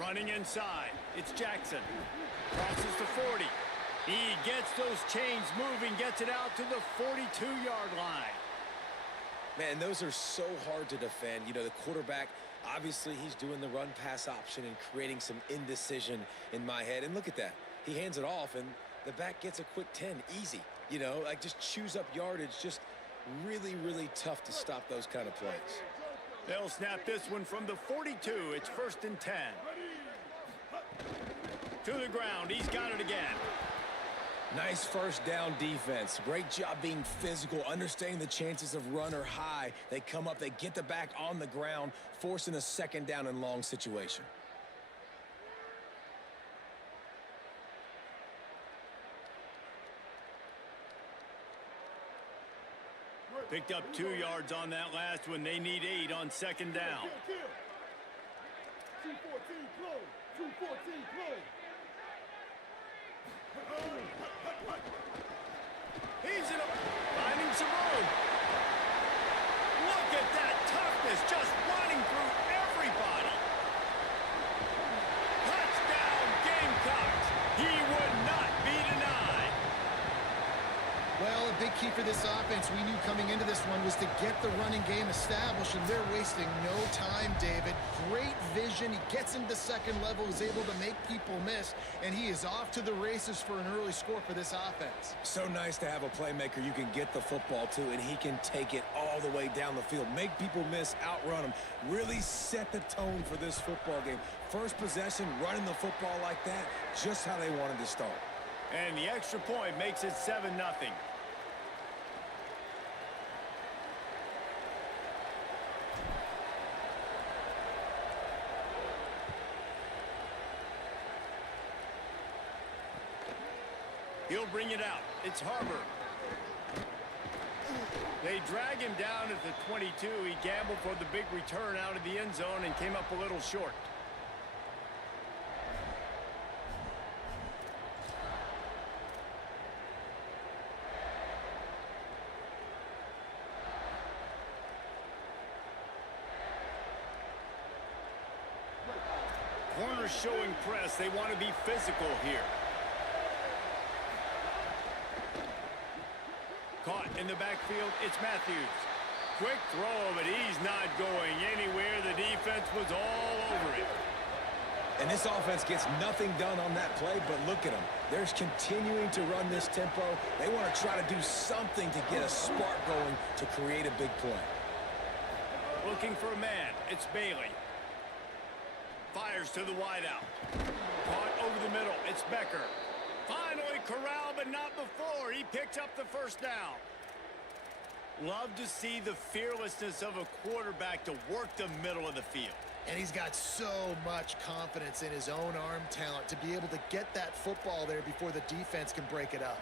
Running inside, it's Jackson. Crosses the 40. He gets those chains moving, gets it out to the 42-yard line. Man, those are so hard to defend. You know, the quarterback, obviously he's doing the run-pass option and creating some indecision in my head. And look at that. He hands it off, and the back gets a quick 10. Easy. You know, like just chews up yardage. Just really, really tough to stop those kind of plays. They'll snap this one from the 42. It's 1st and 10. To the ground. He's got it again. Nice first down defense. Great job being physical, understanding the chances of run are high. They come up, they get the back on the ground, forcing a 2nd down and long situation. Picked up 2 yards on that last one. They need 8 on 2nd down. 214 close. 214 close. He's finding some room. Look at that toughness, just running through everybody. Touchdown, Gamecocks. He would not be denied. Well, a big key for this offense, we knew coming into this one, was to get the running game established, and they're wasting no time, David. Great vision. He gets into 2nd level, is able to make people miss, and he is off to the races for an early score for this offense. So nice to have a playmaker you can get the football to, and he can take it all the way down the field, make people miss, outrun them, really set the tone for this football game. First possession, running the football like that, just how they wanted to start. And the extra point makes it 7-0. He'll bring it out. It's Harbor. They drag him down at the 22. He gambled for the big return out of the end zone and came up a little short. Corners showing press. They want to be physical here. Caught in the backfield, it's Matthews. Quick throw, but he's not going anywhere. The defense was all over it. And this offense gets nothing done on that play, but look at them. They're continuing to run this tempo. They want to try to do something to get a spark going to create a big play. Looking for a man, it's Bailey. Fires to the wideout. Caught over the middle, it's Becker. Finally corralled, but not before. He picks up the 1st down. Love to see the fearlessness of a quarterback to work the middle of the field. And he's got so much confidence in his own arm talent to be able to get that football there before the defense can break it up.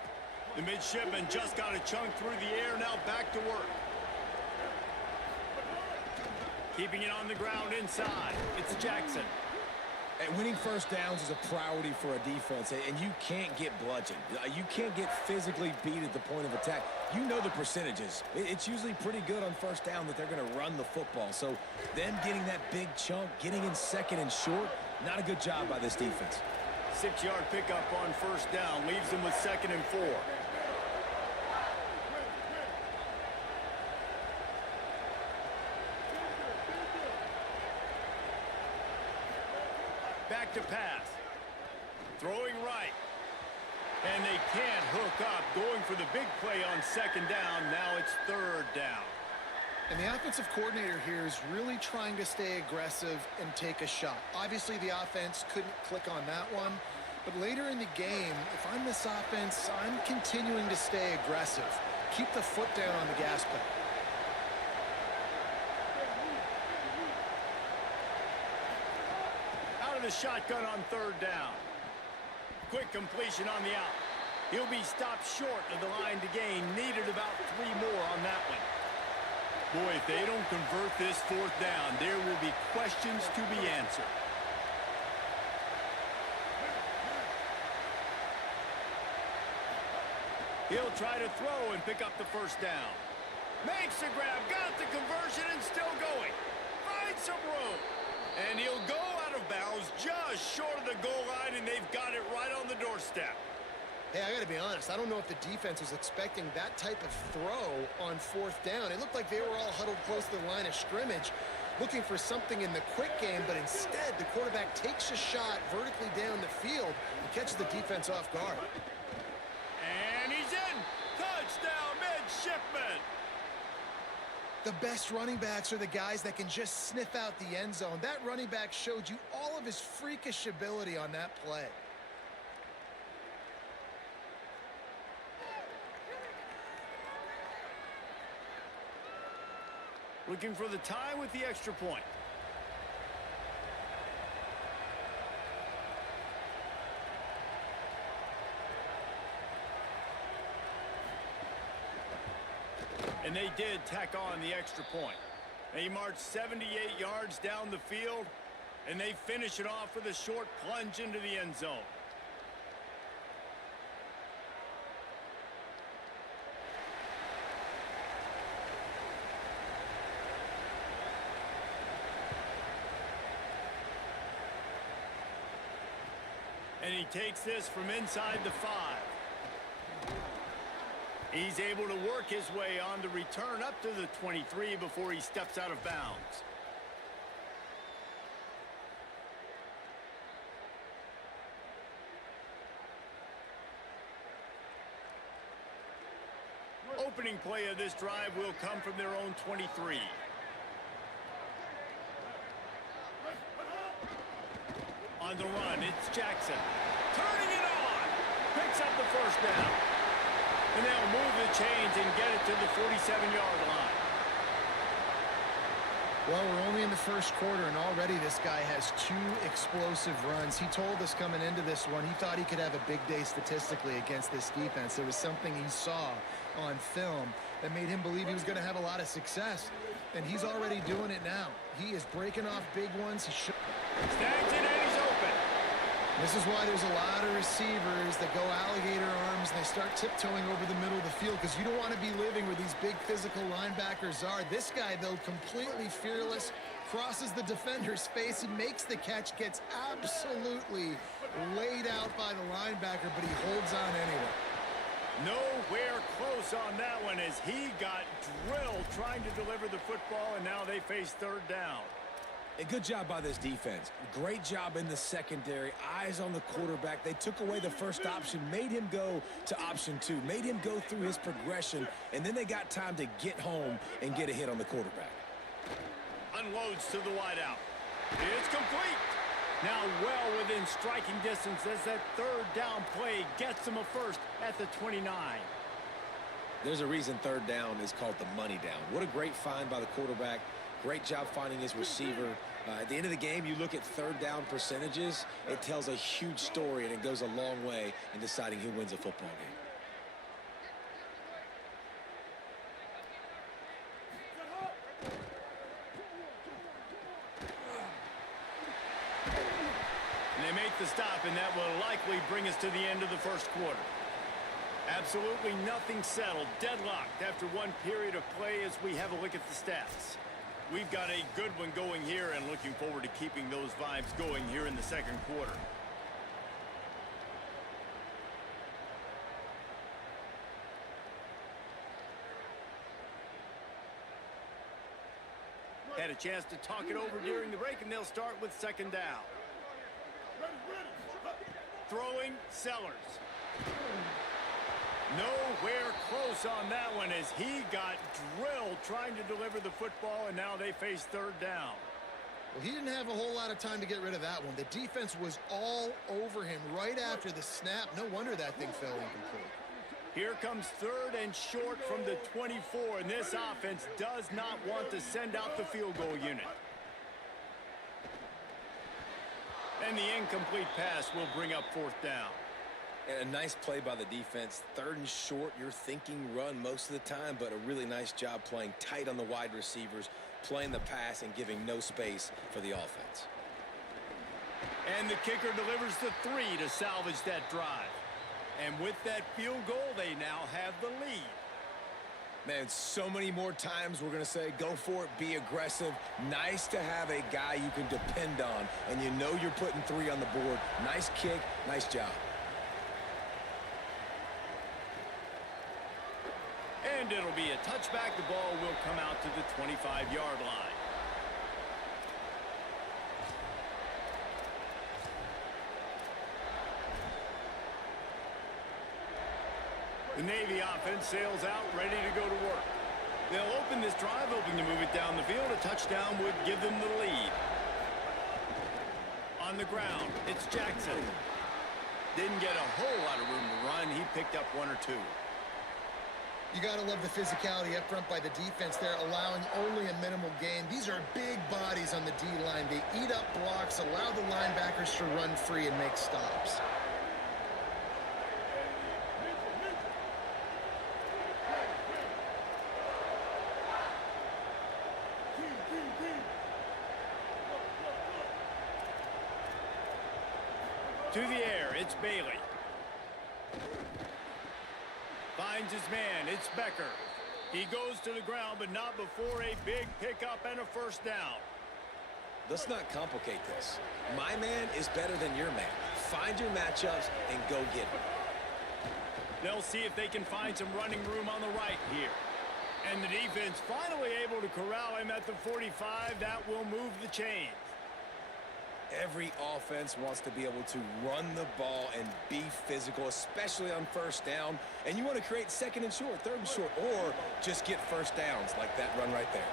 The midshipman just got a chunk through the air, now back to work. Keeping it on the ground inside, it's Jackson. And winning 1st downs is a priority for a defense, and you can't get bludgeoned. You can't get physically beat at the point of attack. You know the percentages. It's usually pretty good on 1st down that they're going to run the football. So them getting that big chunk, getting in 2nd and short, not a good job by this defense. 6-yard pickup on 1st down leaves them with 2nd and 4. Back to pass. Throwing right. And they can't hook up. Going for the big play on 2nd down. Now it's 3rd down. And the offensive coordinator here is really trying to stay aggressive and take a shot. Obviously, the offense couldn't click on that one. But later in the game, if I'm this offense, I'm continuing to stay aggressive. Keep the foot down on the gas pedal. Out of the shotgun on third down. Quick completion on the out. He'll be stopped short of the line to gain. Needed about 3 more on that one. Boy, if they don't convert this fourth down, there will be questions to be answered. He'll try to throw and pick up the first down. Makes the grab, got the conversion, and still going. Finds some room. And he'll go out of bounds just short of the goal line, and they've got it right on the doorstep. Hey, I got to be honest. I don't know if the defense was expecting that type of throw on fourth down. It looked like they were all huddled close to the line of scrimmage, looking for something in the quick game, but instead the quarterback takes a shot vertically down the field and catches the defense off guard. And he's in. Touchdown, midshipman. The best running backs are the guys that can just sniff out the end zone. That running back showed you all of his freakish ability on that play. Looking for the tie with the extra point. And they did tack on the extra point. They marched 78 yards down the field, and they finish it off with a short plunge into the end zone. And he takes this from inside the 5. He's able to work his way on the return up to the 23 before he steps out of bounds. Opening play of this drive will come from their own 23. On the run, it's Jackson. Turning it on. Picks up the first down. And they'll move the chains and get it to the 47-yard line. Well, we're only in the first quarter, and already this guy has 2 explosive runs. He told us coming into this one he thought he could have a big day statistically against this defense. There was something he saw on film that made him believe he was going to have a lot of success, and he's already doing it now. He is breaking off big ones. He Snags it, and he's open. This is why there's a lot of receivers that go alligator arms and they start tiptoeing over the middle of the field, because you don't want to be living where these big physical linebackers are. This guy, though, completely fearless, crosses the defender's face. He makes the catch, gets absolutely laid out by the linebacker, but he holds on anyway. Nowhere close on that one as he got drilled trying to deliver the football, and now they face third down. A good job by this defense. Great job in the secondary. Eyes on the quarterback. They took away the first option, made him go to option 2, made him go through his progression, and then they got time to get home and get a hit on the quarterback. Unloads to the wideout. It's complete. Now well within striking distance as that third down play gets him a first at the 29. There's a reason third down is called the money down. What a great find by the quarterback. Great job finding his receiver. At the end of the game, you look at third down percentages. It tells a huge story, and it goes a long way in deciding who wins a football game. And they make the stop, and that will likely bring us to the end of the first quarter. Absolutely nothing settled. Deadlocked after one period of play as we have a look at the stats. We've got a good one going here and looking forward to keeping those vibes going here in the second quarter. Had a chance to talk it over during the break, and they'll start with second down. Throwing, Sellers. Nowhere close on that one as he got drilled trying to deliver the football, and now they face third down. Well, he didn't have a whole lot of time to get rid of that one. The defense was all over him right after the snap. No wonder that thing fell incomplete. Here comes third and short from the 24, and this offense does not want to send out the field goal unit. And the incomplete pass will bring up fourth down. And a nice play by the defense. Third and short, you're thinking run most of the time, but a really nice job playing tight on the wide receivers, playing the pass and giving no space for the offense. And the kicker delivers the 3 to salvage that drive. And with that field goal, they now have the lead. Man, so many more times we're going to say, go for it, be aggressive. Nice to have a guy you can depend on, and you know you're putting 3 on the board. Nice kick, nice job. And it'll be a touchback. The ball will come out to the 25-yard line. The Navy offense sails out, ready to go to work. They'll open this drive, hoping to move it down the field. A touchdown would give them the lead. On the ground, it's Jackson. Didn't get a whole lot of room to run. He picked up 1 or 2. You got to love the physicality up front by the defense there, allowing only a minimal gain. These are big bodies on the D-line. They eat up blocks, allow the linebackers to run free and make stops. To the air, it's Bailey. Finds his man, it's Becker. He goes to the ground, but not before a big pickup and a first down. Let's not complicate this. My man is better than your man. Find your matchups and go get them. They'll see if they can find some running room on the right here. And the defense finally able to corral him at the 45. That will move the chains. Every offense wants to be able to run the ball and be physical, especially on first down. And you want to create second and short, third and short, or just get first downs like that run right there.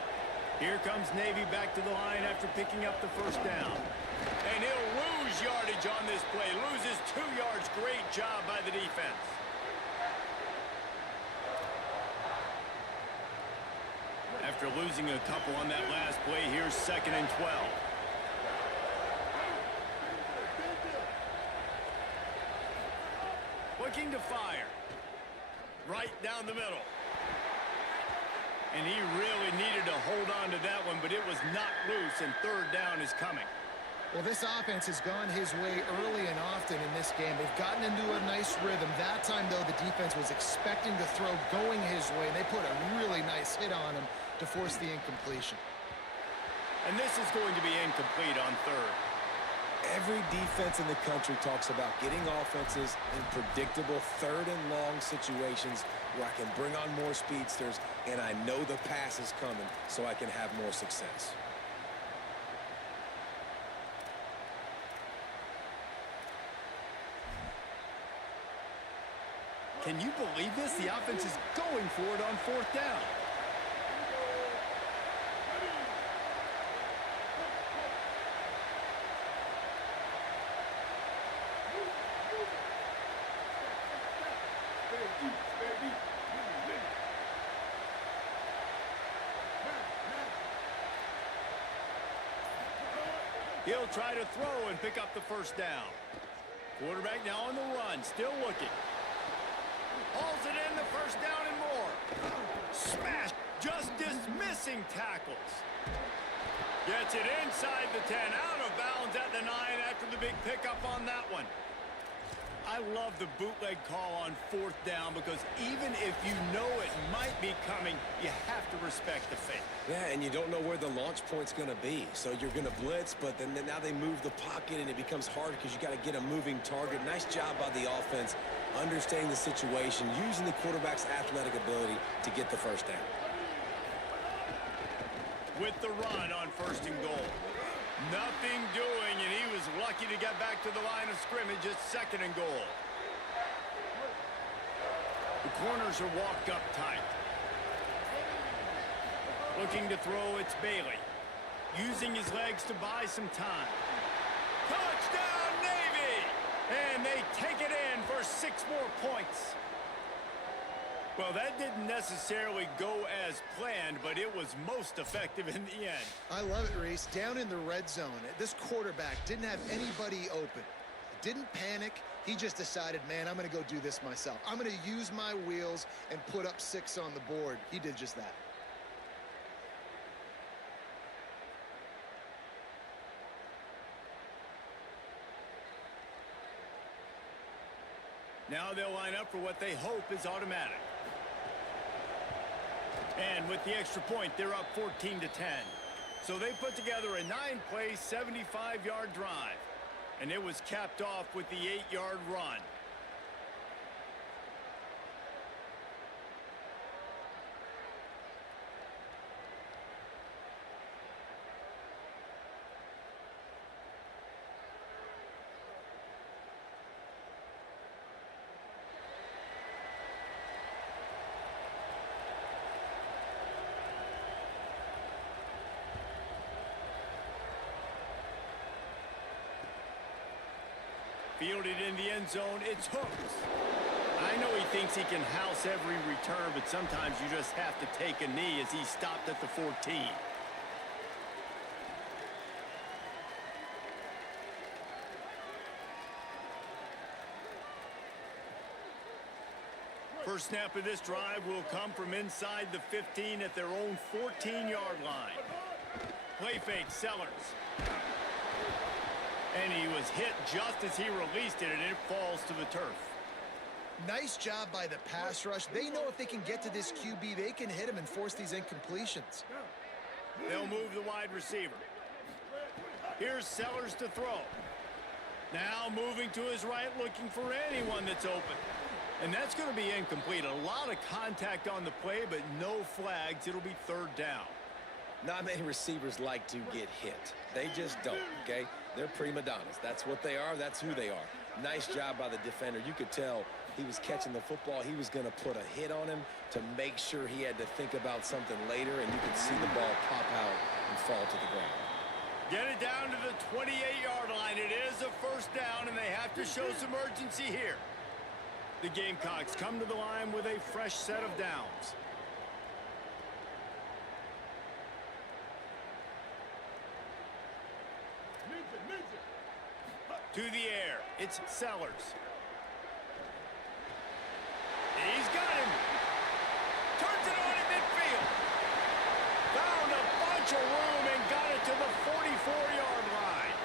Here comes Navy back to the line after picking up the first down. And he'll lose yardage on this play. Loses 2 yards. Great job by the defense. After losing a couple on that last play, here's 2nd and 12. Looking to fire. Right down the middle. And he really needed to hold on to that one, but it was not loose, and third down is coming. Well, this offense has gone his way early and often in this game. They've gotten into a nice rhythm. That time, though, the defense was expecting the throw going his way, and they put a really nice hit on him to force the incompletion. And this is going to be incomplete on third. Every defense in the country talks about getting offenses in predictable third and long situations where I can bring on more speedsters and I know the pass is coming so I can have more success. Can you believe this? The offense is going for it on fourth down. He'll try to throw and pick up the first down. Quarterback now on the run, still looking. Hauls it in, the first down and more. Smash, just dismissing tackles. Gets it inside the 10, out of bounds at the 9 after the big pickup on that one. I love the bootleg call on fourth down because even if you know it might be coming, you have to respect the fake. Yeah, and you don't know where the launch point's going to be. So you're going to blitz, but then now they move the pocket, and it becomes hard because you got to get a moving target. Nice job by the offense, understanding the situation, using the quarterback's athletic ability to get the first down. With the run on first and goal. Nothing doing, and he was lucky to get back to the line of scrimmage at second and goal. The corners are walked up tight. Looking to throw, it's Bailey. Using his legs to buy some time. Touchdown, Navy! And they take it in for 6 more points. Well, that didn't necessarily go as planned, but it was most effective in the end. I love it, Reese. Down in the red zone, this quarterback didn't have anybody open. Didn't panic. He just decided, man, I'm going to go do this myself. I'm going to use my wheels and put up 6 on the board. He did just that. Now they'll line up for what they hope is automatic. And with the extra point, they're up 14-10. So they put together a 9-play, 75-yard drive. And it was capped off with the 8-yard run. Fielded in the end zone, it's Hooks. I know he thinks he can house every return, but sometimes you just have to take a knee as he stopped at the 14. First snap of this drive will come from inside the 15 at their own 14-yard line. Play fake, Sellers. And he was hit just as he released it, and it falls to the turf. Nice job by the pass rush. They know if they can get to this QB, they can hit him and force these incompletions. They'll move the wide receiver. Here's Sellers to throw. Now moving to his right, looking for anyone that's open. And that's going to be incomplete. A lot of contact on the play, but no flags. It'll be 3rd down. Not many receivers like to get hit. They just don't, okay? They're prima donnas. That's what they are. That's who they are. Nice job by the defender. You could tell he was catching the football. He was going to put a hit on him to make sure he had to think about something later, and you could see the ball pop out and fall to the ground. Get it down to the 28-yard line. It is a 1st down, and they have to show some urgency here. The Gamecocks come to the line with a fresh set of downs. To the air, it's Sellers. He's got him. Turns it on in midfield. Found a bunch of room and got it to the 44-yard line.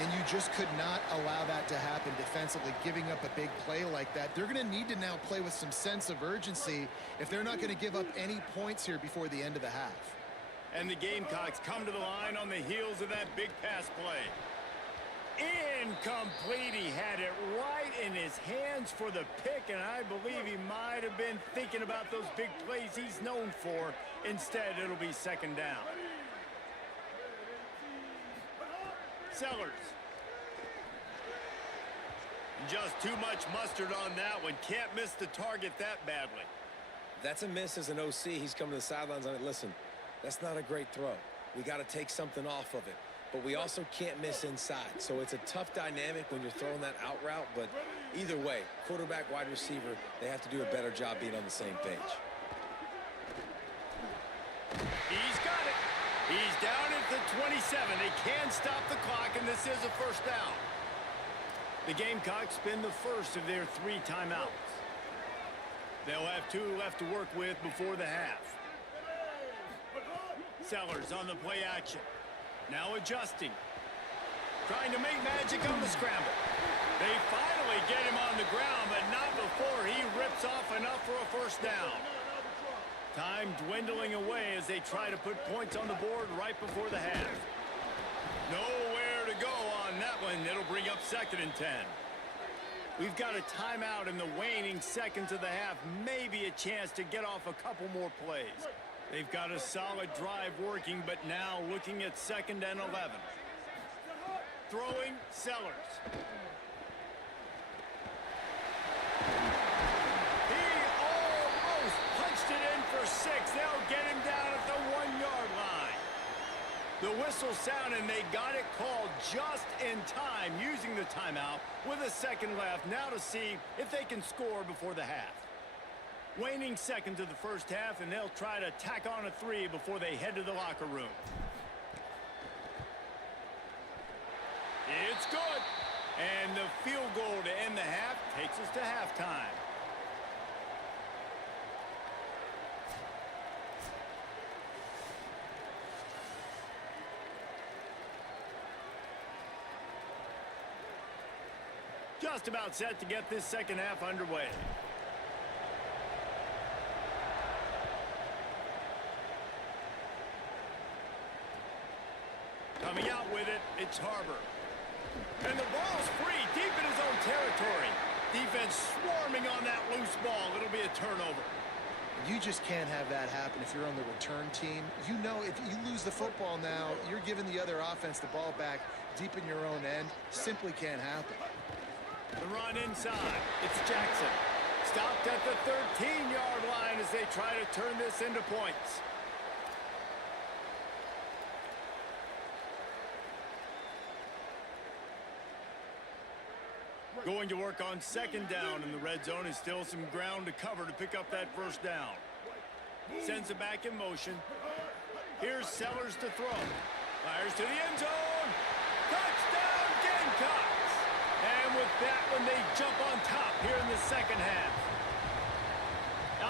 And you just could not allow that to happen defensively, giving up a big play like that. They're going to need to now play with some sense of urgency if they're not going to give up any points here before the end of the half. And the Gamecocks come to the line on the heels of that big pass play. Incomplete. He had it right in his hands for the pick, and I believe he might have been thinking about those big plays he's known for. Instead, it'll be 2nd down. Sellers. Just too much mustard on that one. Can't miss the target that badly. That's a miss as an OC. He's coming to the sidelines on it. Listen, that's not a great throw. We got to take something off of it. But we also can't miss inside. So it's a tough dynamic when you're throwing that out route. But either way, quarterback, wide receiver, they have to do a better job being on the same page. He's got it. He's down at the 27. They can stop the clock, and this is a 1st down. The Gamecocks spin the first of their 3 timeouts. They'll have 2 left to work with before the half. Sellers on the play action. Now adjusting. Trying to make magic on the scramble. They finally get him on the ground, but not before he rips off enough for a 1st down. Time dwindling away as they try to put points on the board right before the half. Nowhere to go on that one. It'll bring up 2nd and 10. We've got a timeout in the waning seconds of the half. Maybe a chance to get off a couple more plays. They've got a solid drive working, but now looking at 2nd and 11. Throwing, Sellers. He The whistle sound, and they got it called just in time, using the timeout with a second left. Now to see if they can score before the half. Waning seconds of the first half, and they'll try to tack on a 3 before they head to the locker room. It's good. And the field goal to end the half takes us to halftime. Just about set to get this second half underway. Coming out with it, it's Harbor. And the ball's free, deep in his own territory. Defense swarming on that loose ball. It'll be a turnover. You just can't have that happen if you're on the return team. You know if you lose the football now, you're giving the other offense the ball back deep in your own end. Simply can't happen. The run inside. It's Jackson. Stopped at the 13-yard line as they try to turn this into points. Going to work on second down in the red zone. Is still some ground to cover to pick up that first down. Sends it back in motion. Here's Sellers to throw. Fires to the end zone. Touchdown, Gamecocks! And with that one, they jump on top here in the second half.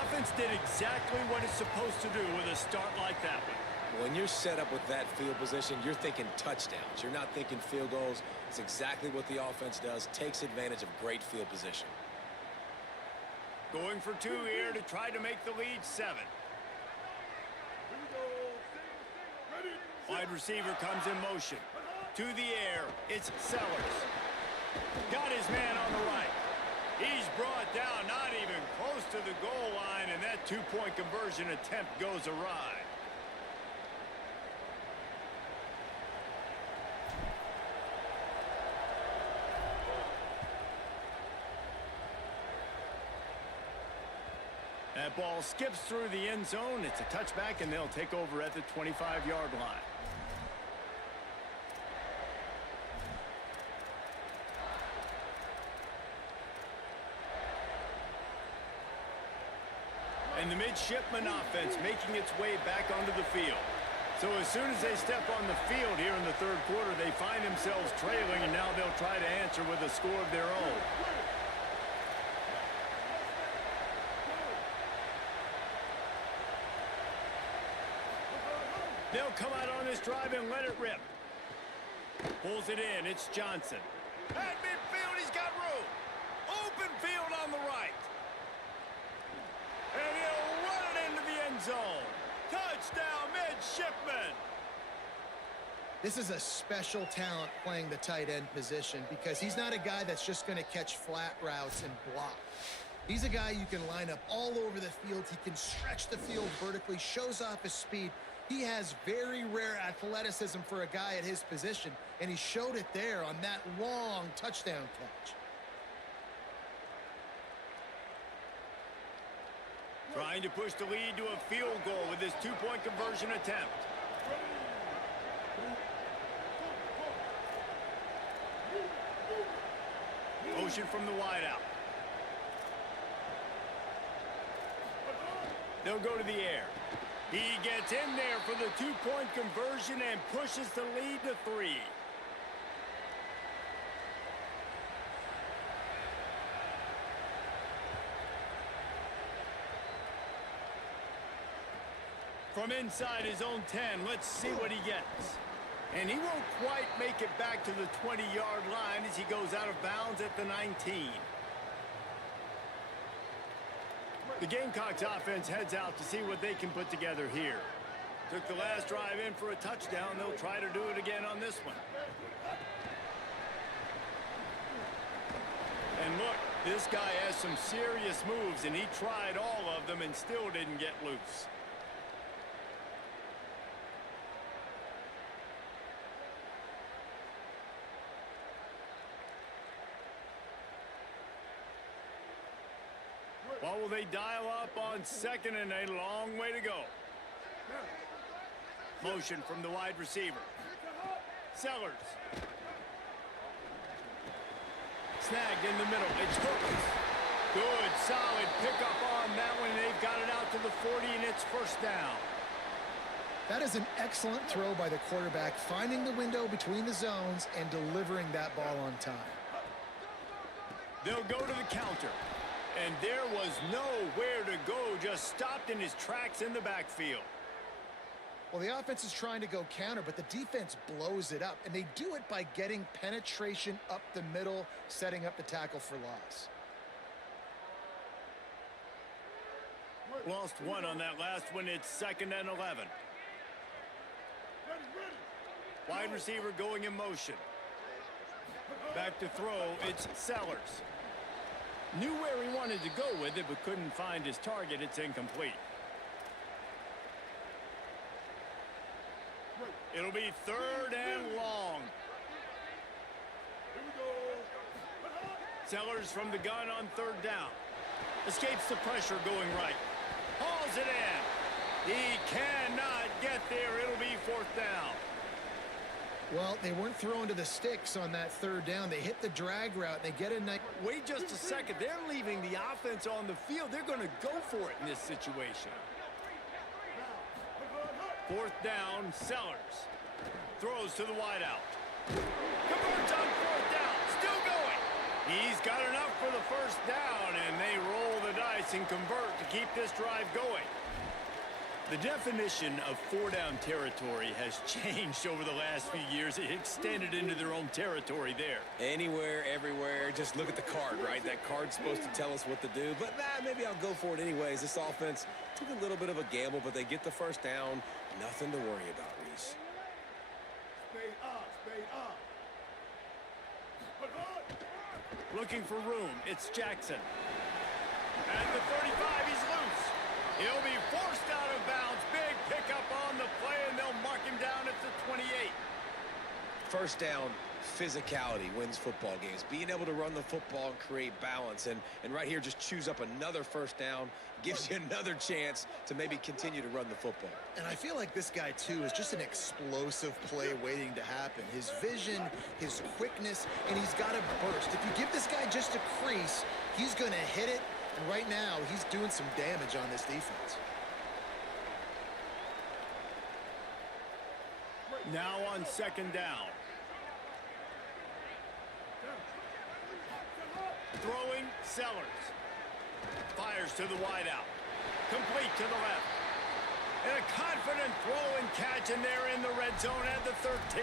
Offense did exactly what it's supposed to do with a start like that one. When you're set up with that field position, you're thinking touchdowns. You're not thinking field goals. It's exactly what the offense does. Takes advantage of great field position. Going for 2 here to try to make the lead 7. Wide receiver comes in motion. To the air, it's Sellers. Got his man on the right. He's brought down, not even close to the goal line, and that two-point conversion attempt goes awry. That ball skips through the end zone. It's a touchback, and they'll take over at the 25-yard line. And the midshipman offense making its way back onto the field. So as soon as they step on the field here in the third quarter, they find themselves trailing, and now they'll try to answer with a score of their own. They'll come out on this drive and let it rip. Pulls it in. It's Johnson. At midfield, he's got room. Open field on the right. And he'll run it into the end zone. Touchdown, midshipman. This is a special talent playing the tight end position because he's not a guy that's just going to catch flat routes and block. He's a guy you can line up all over the field. He can stretch the field vertically, shows off his speed. He has very rare athleticism for a guy at his position, and he showed it there on that long touchdown catch. Trying to push the lead to a field goal with his two-point conversion attempt. Motion from the wideout. They'll go to the air. He gets in there for the two-point conversion and pushes the lead to 3. From inside his own 10, let's see what he gets. And he won't quite make it back to the 20-yard line as he goes out of bounds at the 19. The Gamecocks offense heads out to see what they can put together here. Took the last drive in for a touchdown. They'll try to do it again on this one. And look, this guy has some serious moves, and he tried all of them and still didn't get loose. What will they dial up on second and a long way to go? Motion from the wide receiver. Sellers. Snagged in the middle. It's hooked. Good, solid pickup on that one. They've got it out to the 40, and it's first down. That is an excellent throw by the quarterback, finding the window between the zones and delivering that ball on time. They'll go to the counter. And there was nowhere to go, just stopped in his tracks in the backfield. Well, the offense is trying to go counter, but the defense blows it up, and they do it by getting penetration up the middle, setting up the tackle for loss. Lost one on that last one. It's 2nd and 11. Wide receiver going in motion. Back to throw, it's Sellers. Knew where he wanted to go with it, but couldn't find his target. It's incomplete. It'll be 3rd and long. Sellers from the gun on 3rd down. Escapes the pressure going right. Hauls it in. He cannot get there. It'll be 4th down. Well, they weren't thrown to the sticks on that 3rd down. They hit the drag route. They get a nice... Wait just a second. They're leaving the offense on the field. They're going to go for it in this situation. 4th down, Sellers. Throws to the wideout. Converts on 4th down. Still going. He's got enough for the first down, and they roll the dice and convert to keep this drive going. The definition of 4-down territory has changed over the last few years. It extended into their own territory there. Anywhere, everywhere, just look at the card, right? That card's supposed to tell us what to do, but maybe I'll go for it anyways. This offense took a little bit of a gamble, but they get the first down. Nothing to worry about, Reese. Spade up, spade up. Looking for room, it's Jackson. At the 35, he's loose. He'll be forced out of bounds. Big pickup on the play, and they'll mark him down at the 28. First down, physicality wins football games. Being able to run the football and create balance. And right here, just choose up another first down. Gives you another chance to maybe continue to run the football. And I feel like this guy, too, is just an explosive play waiting to happen. His vision, his quickness, and he's got a burst. If you give this guy just a crease, he's going to hit it. And right now, he's doing some damage on this defense. Now on 2nd down. Throwing, Sellers. Fires to the wideout. Complete to the left. And a confident throw and catch, and they're in the red zone at the 13.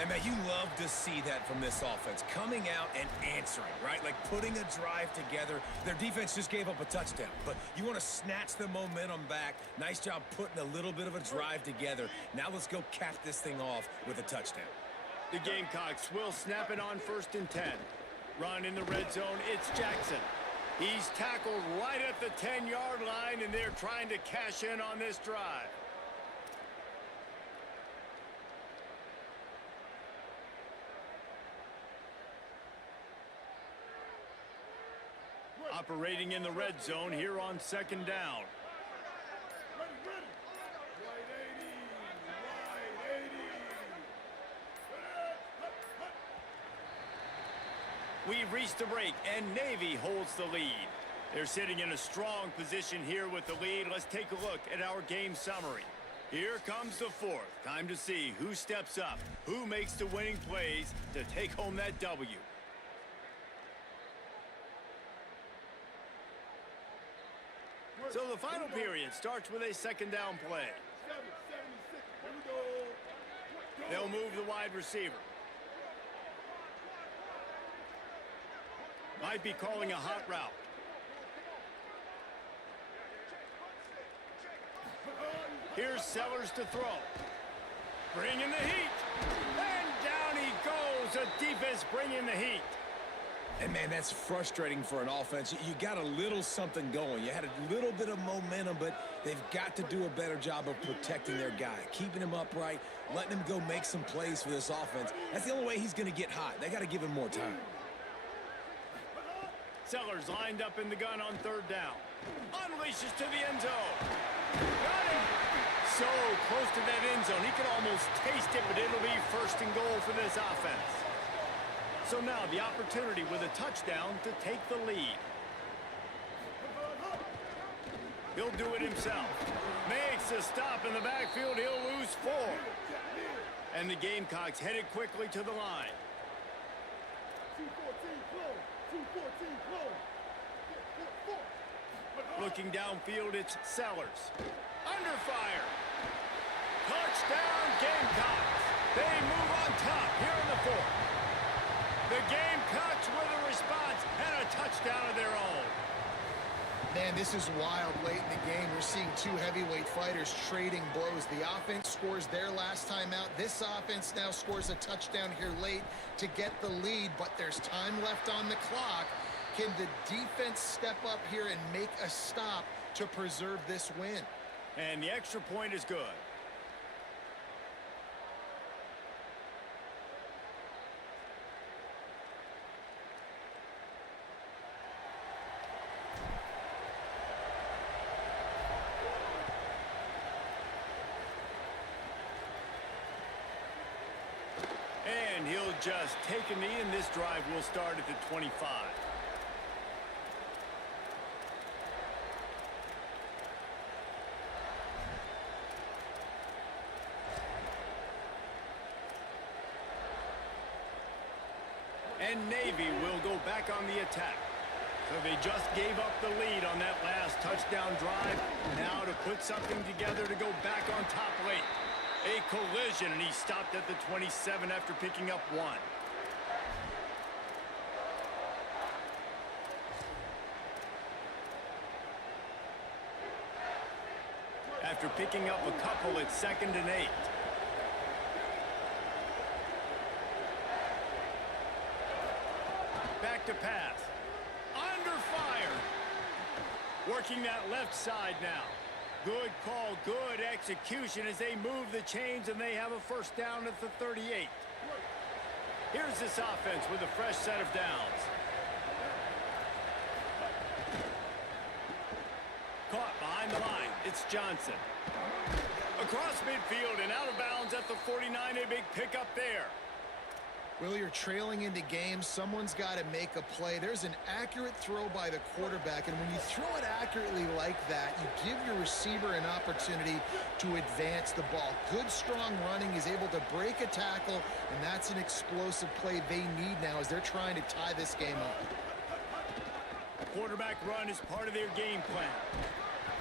And man, you love to see that from this offense. Coming out and answering, right? Like putting a drive together. Their defense just gave up a touchdown, but you want to snatch the momentum back. Nice job putting a little bit of a drive together. Now let's go cap this thing off with a touchdown. The Gamecocks will snap it on 1st and 10. Run in the red zone, it's Jackson. He's tackled right at the 10-yard line, and they're trying to cash in on this drive. Operating in the red zone here on 2nd down. We've reached the break, and Navy holds the lead. They're sitting in a strong position here with the lead. Let's take a look at our game summary. Here comes the 4th. Time to see who steps up, who makes the winning plays to take home that W. So the final period starts with a 2nd down play. They'll move the wide receiver. Might be calling a hot route. Here's Sellers to throw. Bringing the heat. And down he goes. The defense bringing the heat. And man, that's frustrating for an offense. You got a little something going. You had a little bit of momentum, but they've got to do a better job of protecting their guy, keeping him upright, letting him go make some plays for this offense. That's the only way he's going to get hot. They got to give him more time. Sellers lined up in the gun on 3rd down. Unleashes to the end zone. Got him. so close to that end zone. He could almost taste it, but it'll be first and goal for this offense. So now the opportunity with a touchdown to take the lead. He'll do it himself. Makes a stop in the backfield. He'll lose 4. And the Gamecocks headed quickly to the line. 214 close. 214 close. Looking downfield, it's Sellers. Under fire. Touchdown, Gamecocks. They move on top here in the 4th. The Gamecocks with a response and a touchdown of their own. Man, this is wild late in the game. We're seeing 2 heavyweight fighters trading blows. The offense scores their last time out. This offense now scores a touchdown here late to get the lead, but there's time left on the clock. Can the defense step up here and make a stop to preserve this win? And the extra point is good. And he'll just take a knee, and this drive will start at the 25. And Navy will go back on the attack. So they just gave up the lead on that last touchdown drive. Now to put something together to go back on top late. A collision, and he stopped at the 27 after picking up 1. After picking up a couple, it's 2nd and 8. Back to pass. Under fire. Working that left side now. Good call, good execution as they move the chains, and they have a first down at the 38. Here's this offense with a fresh set of downs. Caught behind the line. It's Johnson. Across midfield and out of bounds at the 49. A big pickup there. Well, you're trailing into games. Someone's got to make a play. There's an accurate throw by the quarterback, and when you throw it accurately like that, you give your receiver an opportunity to advance the ball. Good, strong running. He's able to break a tackle, and that's an explosive play they need now as they're trying to tie this game up. Quarterback run is part of their game plan.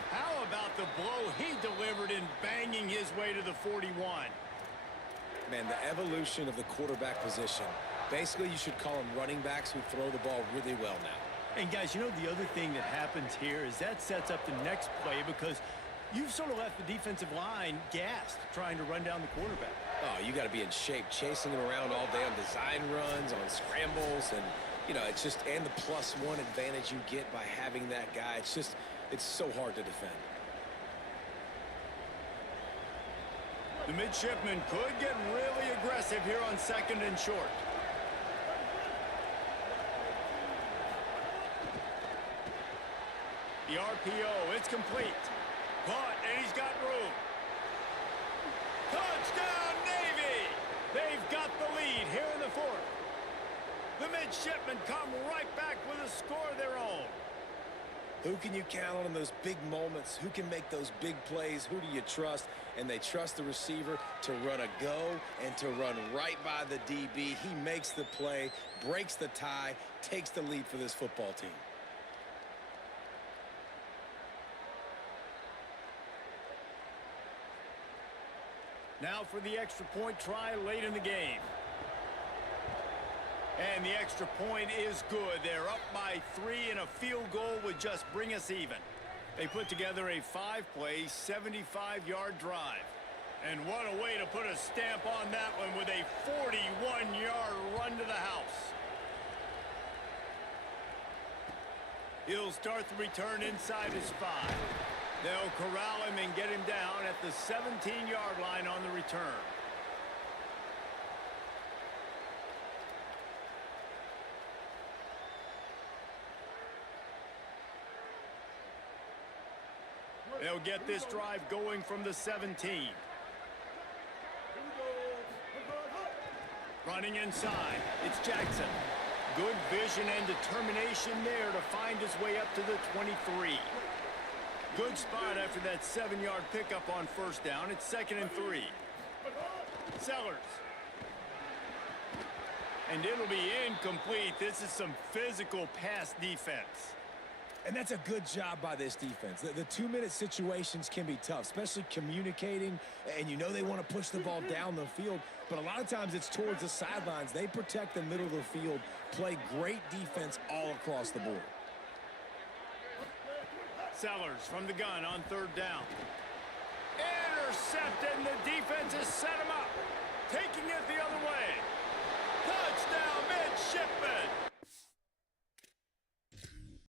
How about the blow he delivered in banging his way to the 41? Man, the evolution of the quarterback position. Basically, you should call them running backs who throw the ball really well now. And guys, you know the other thing that happens here is that sets up the next play because you've sort of left the defensive line gassed trying to run down the quarterback. Oh, you got to be in shape, chasing him around all day on design runs, on scrambles, and, you know, it's just, and the +1 advantage you get by having that guy. It's just, it's so hard to defend. The midshipman could get really aggressive here on 2nd and short. The RPO, it's complete. Caught, and he's got room. Touchdown, Navy! They've got the lead here in the 4th. The midshipmen come right back with a score of their own. Who can you count on in those big moments? Who can make those big plays? Who do you trust? And they trust the receiver to run a go and to run right by the DB. He makes the play, breaks the tie, takes the lead for this football team. Now for the extra point try late in the game. And the extra point is good. They're up by 3, and a field goal would just bring us even. They put together a 5-play, 75-yard drive. And what a way to put a stamp on that one with a 41-yard run to the house. He'll start the return inside his 5. They'll corral him and get him down at the 17-yard line on the return. They'll get this drive going from the 17. Running inside, it's Jackson. Good vision and determination there to find his way up to the 23. Good spot after that 7-yard pickup on first down. It's 2nd and 3. Sellers. And it'll be incomplete. This is some physical pass defense. And that's a good job by this defense. The 2-minute situations can be tough, especially communicating, and you know they want to push the ball down the field, but a lot of times it's towards the sidelines. They protect the middle of the field, play great defense all across the board. Sellers from the gun on 3rd down. Intercepted, and the defense has set him up.